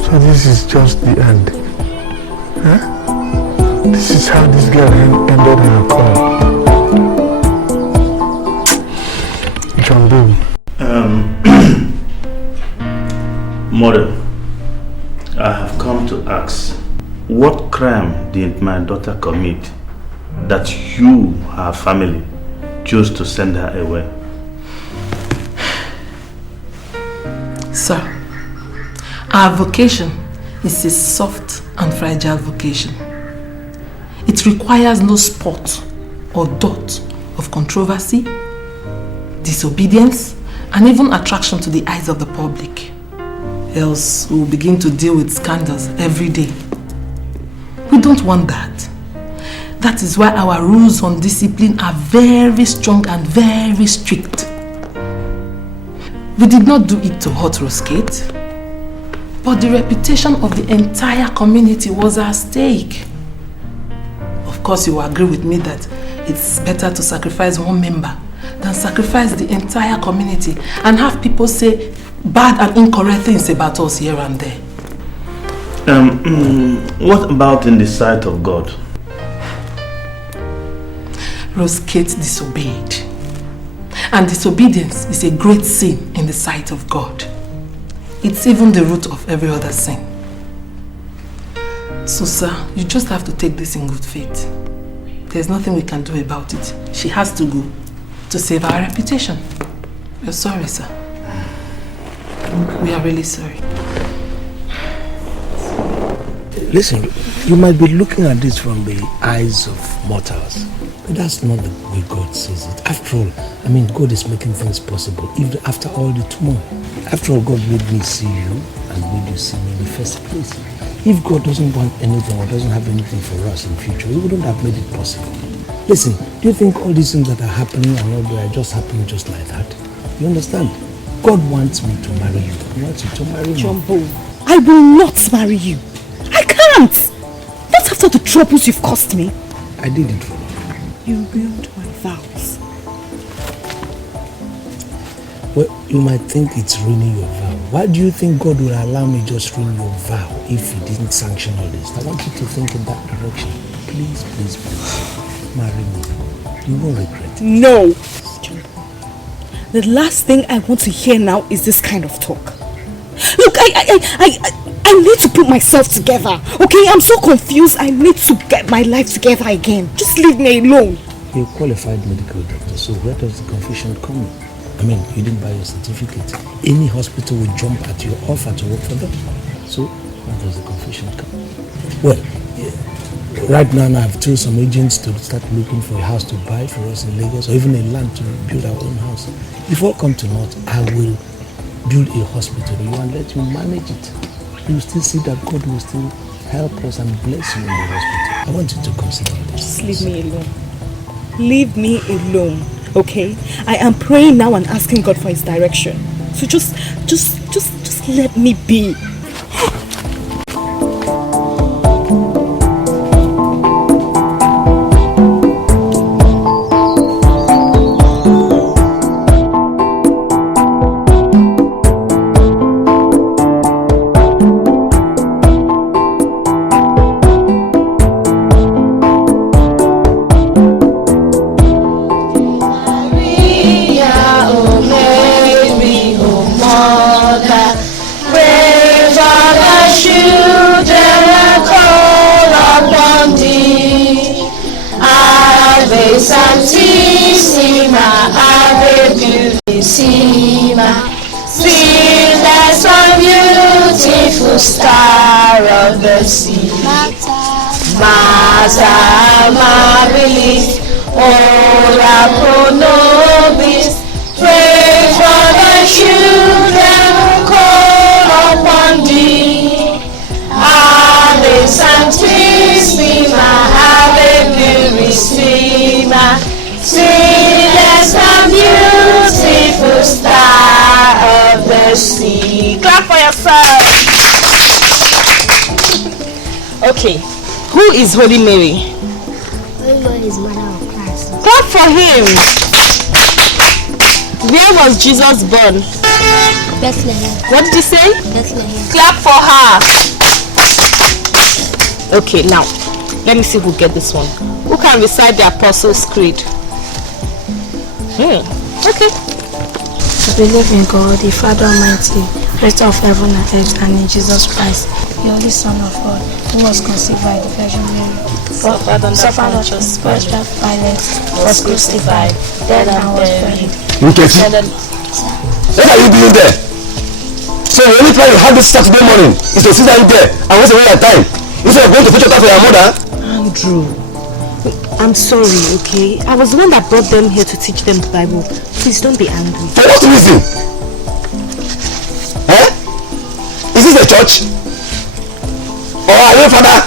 So this is just the end. Huh? This is how this girl ended her call. Johnbull. Mother, I have come to ask, what crime did my daughter commit that you, her family, chose to send her away? Sir, our vocation is a soft and fragile vocation. It requires no spot or dot of controversy, disobedience, and even attraction to the eyes of the public. Else we'll begin to deal with scandals every day. We don't want that. That is why our rules on discipline are very strong and very strict. We did not do it to hurt Rosegate, but the reputation of the entire community was at stake. Of course, you will agree with me that it's better to sacrifice one member than sacrifice the entire community and have people say bad and incorrect things about us here and there. What about in the sight of God? Rosegate disobeyed. And disobedience is a great sin in the sight of God. It's even the root of every other sin. So sir, you just have to take this in good faith. There's nothing we can do about it. She has to go to save our reputation. We're sorry, sir. We are really sorry. Listen, you might be looking at this from the eyes of mortals, but that's not the way God sees it. After all, I mean, God is making things possible, even after all the turmoil. After all, God made me see you and made you see me in the first place. If God doesn't want anything or doesn't have anything for us in future, He wouldn't have made it possible. Listen, do you think all these things that are happening and all that are just happening just like that? You understand? God wants me to marry you. He wants you to marry me. Johnbull, I will not marry you. I can't! Not after the troubles you've caused me. I did it for you. You ruined my vows. Well, you might think it's ruining your vow. Why do you think God will allow me just ruin your vow if He didn't sanction all this? I want you to think in that direction. Please, please, please. Marry me. You won't regret it. No! The last thing I want to hear now is this kind of talk. Look, I need to put myself together, okay? I'm so confused. I need to get my life together again. Just leave me alone. You're a qualified medical doctor, so where does the confusion come in? I mean, you didn't buy your certificate. Any hospital will jump at your offer to work for them. So where does the confusion come? Well, yeah. Right now I've told some agents to start looking for a house to buy for us in Lagos, or even a land to build our own house. If all come to naught, I will build a hospital for you and let you manage it. You will still see that God will still help us and bless you in the hospital. I want you to consider this. Just leave me alone. Leave me alone, okay? I am praying now and asking God for His direction. So just let me be. Star of the sea, Master Amabilis, Ora Pro Nobis, pray for the children who call upon thee. Ave Sanctissima, Ave Purissima, sweetest and beautiful star of the sea. Clap for yourself. Okay, who is Holy Mary? Holy Mary is Mother of Christ. Clap for him. Where was Jesus born? Bethlehem. What did you say? Bethlehem. Clap for her. Okay, now, let me see who get this one. Who can recite the Apostles' Creed? Okay. I believe in God, the Father Almighty, creator of heaven and earth, and in Jesus Christ, the only Son of God, who was conceived by the Virgin Mary, suffered under Pontius Pilate, was crucified, dead and was buried. What are you doing there? So the only plan you have this Saturday morning is to sit down there and waste away your time instead of going to fetch water for your mother? Andrew, I'm sorry, okay? I was the one that brought them here to teach them the Bible. Please don't be angry. For what reason? Eh? Is this a church? Or are you a father?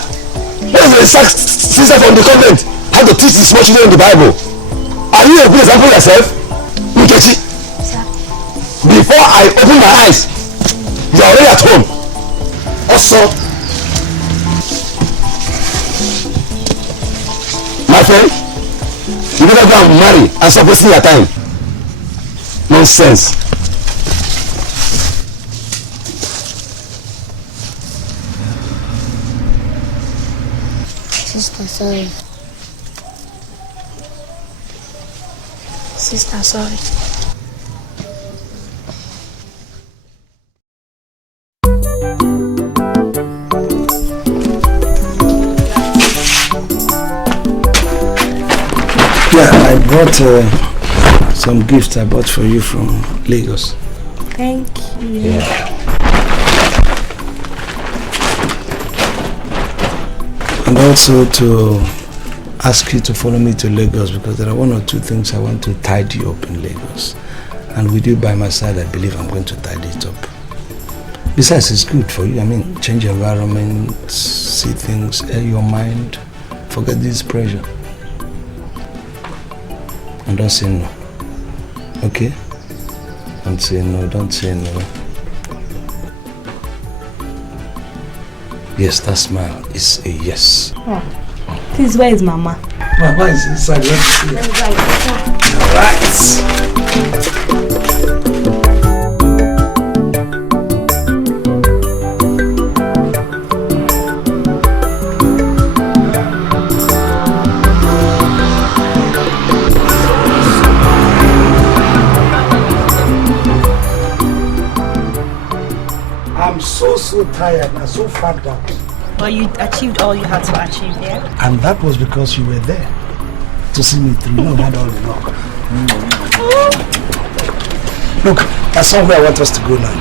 What is the exact sister from the convent? How to teach the small children in the Bible? Are you a good example yourself? Nkechi? Before I open my eyes, you are already at home. Also, my friend, you better go and marry and stop wasting your time. Nonsense. Sister, sorry. Sister, sorry. Yeah, I brought some gifts I bought for you from Lagos. Thank you. Yeah. And also to ask you to follow me to Lagos because there are one or two things I want to tidy up in Lagos. And with you by my side, I believe I'm going to tidy it up. Besides, it's good for you. I mean, change environment, see things, air your mind, forget this pressure. And don't say no. Okay? Don't say no, don't say no. Yes, that smile is a yes. Oh. Please, where is Mama? Mama is inside. Let me see her. Alright. I'm so tired and so fagged out. Well, you achieved all you had to achieve, yeah? And that was because you were there to see me through. No, had all the luck. Look, there's somewhere I want us to go now.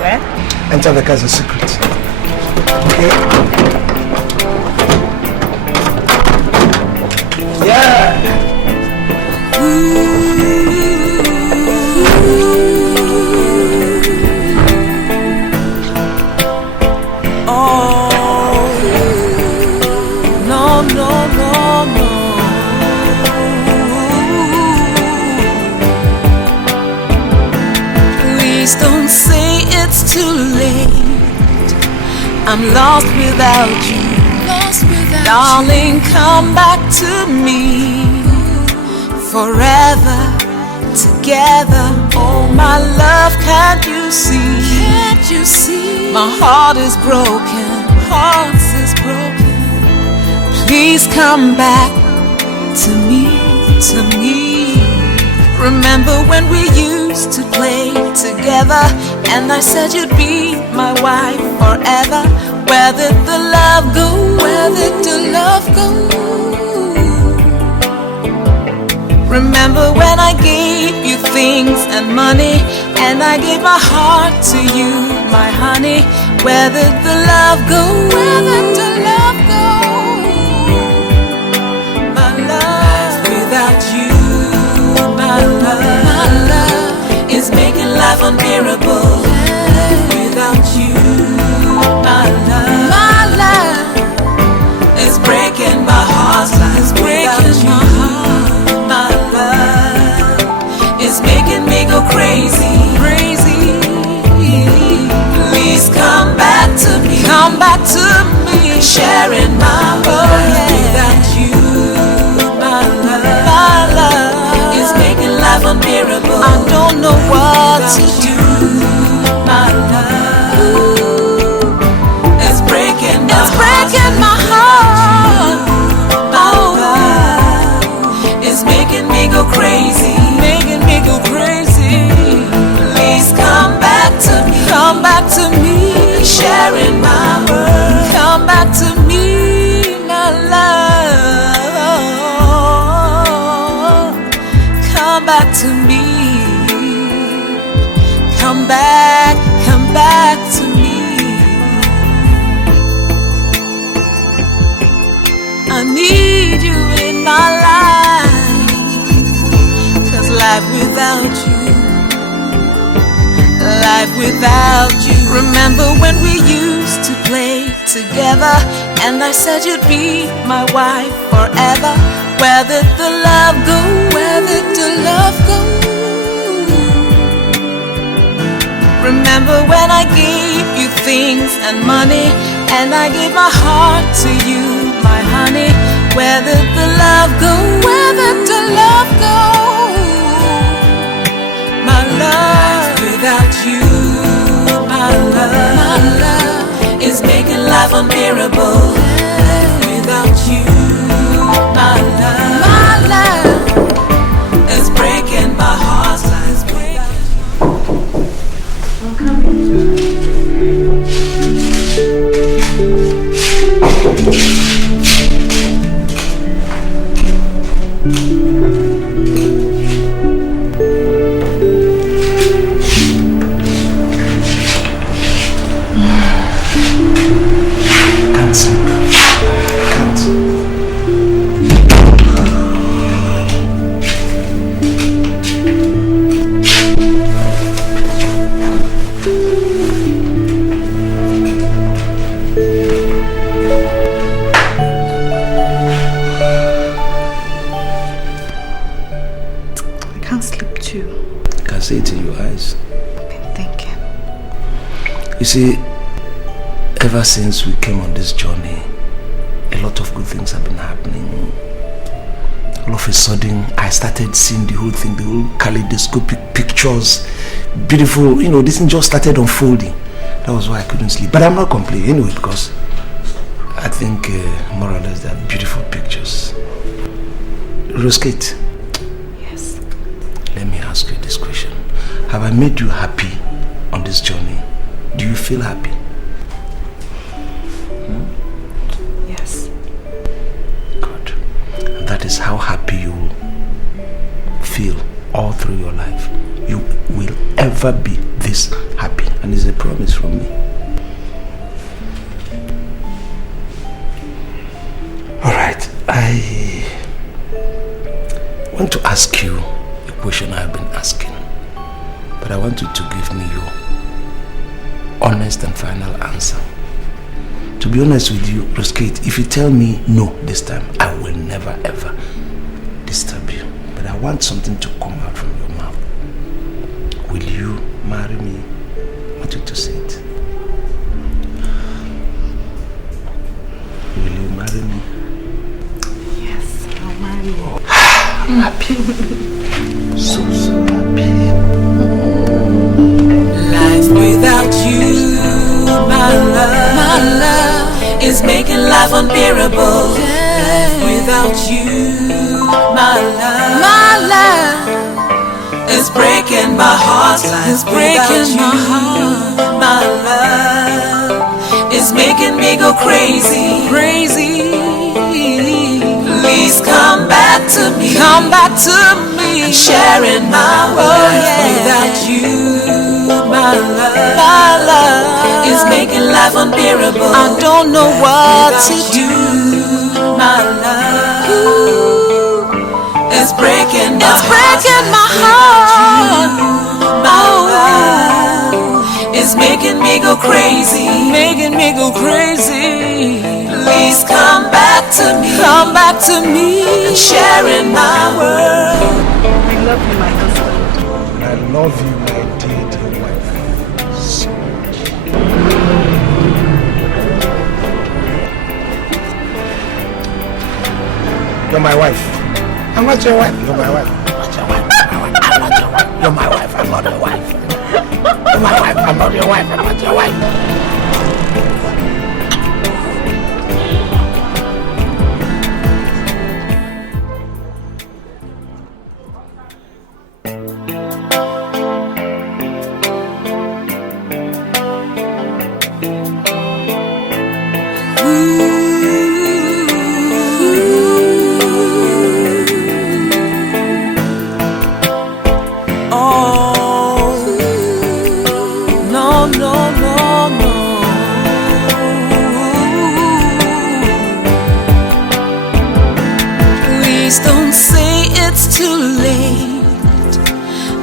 Where? Enter the car as a secret. Okay? Yeah! Don't say it's too late. I'm lost without you. Darling, come back to me. Forever together. Oh my love, can't you see? Can't you see? My heart is broken. Heart is broken. Please come back to me, to me. Remember when we used to play together, and I said you'd be my wife forever. Where did the love go? Where did the love go? Remember when I gave you things and money, and I gave my heart to you, my honey. Where did the love go? Where did the love go? My love, without you, my love is making life unbearable. Without you, my love is breaking my heart. It's breaking my heart. My love is making me go crazy, crazy. Please come back to me, come back to me, sharing my world. Without you, my love is making life unbearable. I don't know what to do. My love is breaking my heart. My love is making me go crazy, making me go crazy. Please come back to me, come back to me, sharing my world. Come back to me, my love. Come back to me. life without you. Life without you. Remember when we used to play together, and I said you'd be my wife forever. Where did the love go? Where did the love go? Remember when I gave you things and money, and I gave my heart to you, my honey. Where did the love go? Where did the love go? My love without you, my love is making life unbearable. Without you, my love is breaking my heart. You see, ever since we came on this journey, a lot of good things have been happening. All of a sudden, I started seeing the whole thing, the whole kaleidoscopic pictures, beautiful, you know, this thing just started unfolding. That was why I couldn't sleep. But I'm not complaining anyway, because I think more or less they're beautiful pictures. Rosegate. Yes. Let me ask you this question. Have I made you happy on this journey? Do you feel happy? Yes. Good. And that is how happy you will feel all through your life. You will ever be this happy. And it's a promise from me. Alright, I want to ask you a question I've been asking. But I want you to give me your honest and final answer. To be honest with you, Rosegate, if you tell me no this time, I will never ever disturb you. But I want something to come out from your mouth. Will you marry me? I want you to say it. Will you marry me? Yes, I'll marry you. I'm happy. So happy. Life without you, my love is making life unbearable. Life without you, my love is breaking my heart. Life breaking my heart. My love is making me go crazy, crazy. Please come back to me, and share in my world. Without you, my love is making life unbearable. I don't know what to do. My love is breaking my heart. My love is making me go crazy, Please come back to me, and share in my world. I love you, my husband. I love you, my dear wife, so much. You're my wife. I'm not your wife. You're my wife. I'm not your wife. I'm not your wife. You're my wife. I'm not your wife. You're my wife. I'm not your wife. I'm not your wife.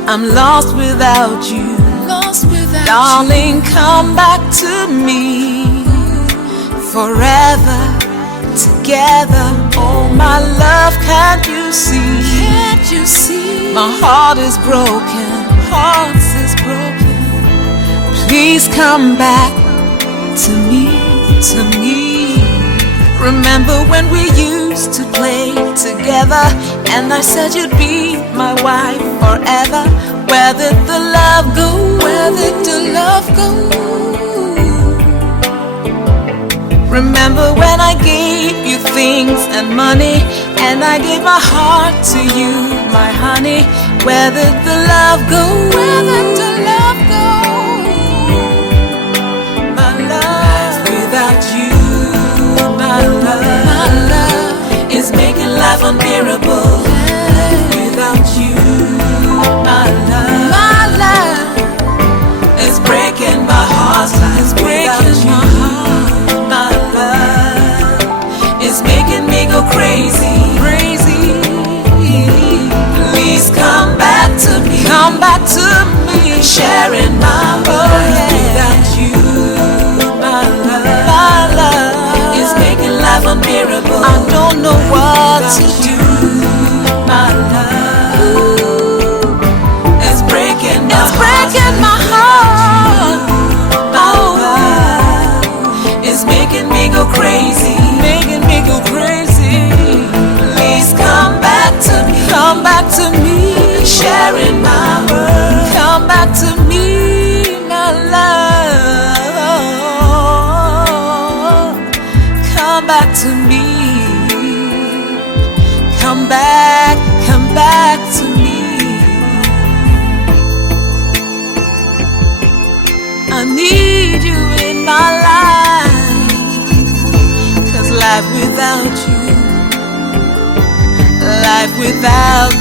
I'm lost without you. Darling, come back to me. Forever together. Oh my love, can't you see? Can't you see? My heart is broken. Heart is broken. Please come back to me, to me. Remember when we used to play together, and I said you'd be my wife forever. Where did the love go? Where did the love go? Remember when I gave you things and money, and I gave my heart to you, my honey. Where did the love go? Where did the love go? My love, without you, my love is making life unbearable. Without you, my love is breaking my heart. It's breaking my heart. My love is making me go crazy, crazy. Please come back to me, come back to me. Sharing my world without you, my love is making life unbearable. I don't know what to do. My love is breaking my heart. My love is making me go crazy, making me go crazy. Please come back to me, come back to me. Sharing my world, come back to me, my love. Come back to me. Come back to me. I need you in my life, 'cause life without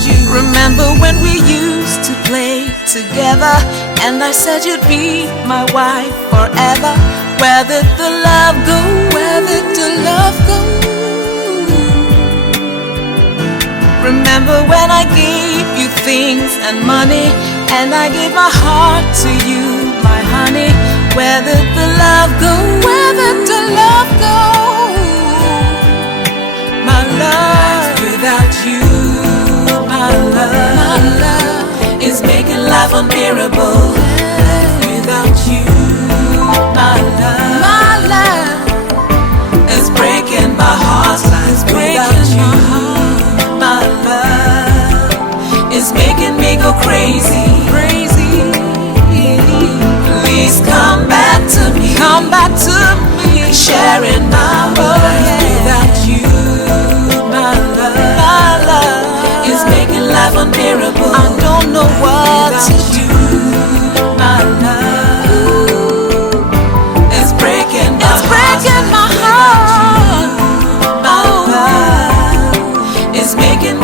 you, remember when we used to play together, and I said you'd be my wife forever. Where did the love go? Where did the love go? Remember when I gave you things and money, and I gave my heart to you, my honey. Where did the love go? Where did the love go? My love, without you, my love is making life unbearable. Without you, my love is breaking my heart. It's breaking my heart. My love is making me go crazy, crazy. Please come back to me, come back to me. Sharing my world without you, my love is making life unbearable. I don't know what to do. My love is breaking my heart. My love is making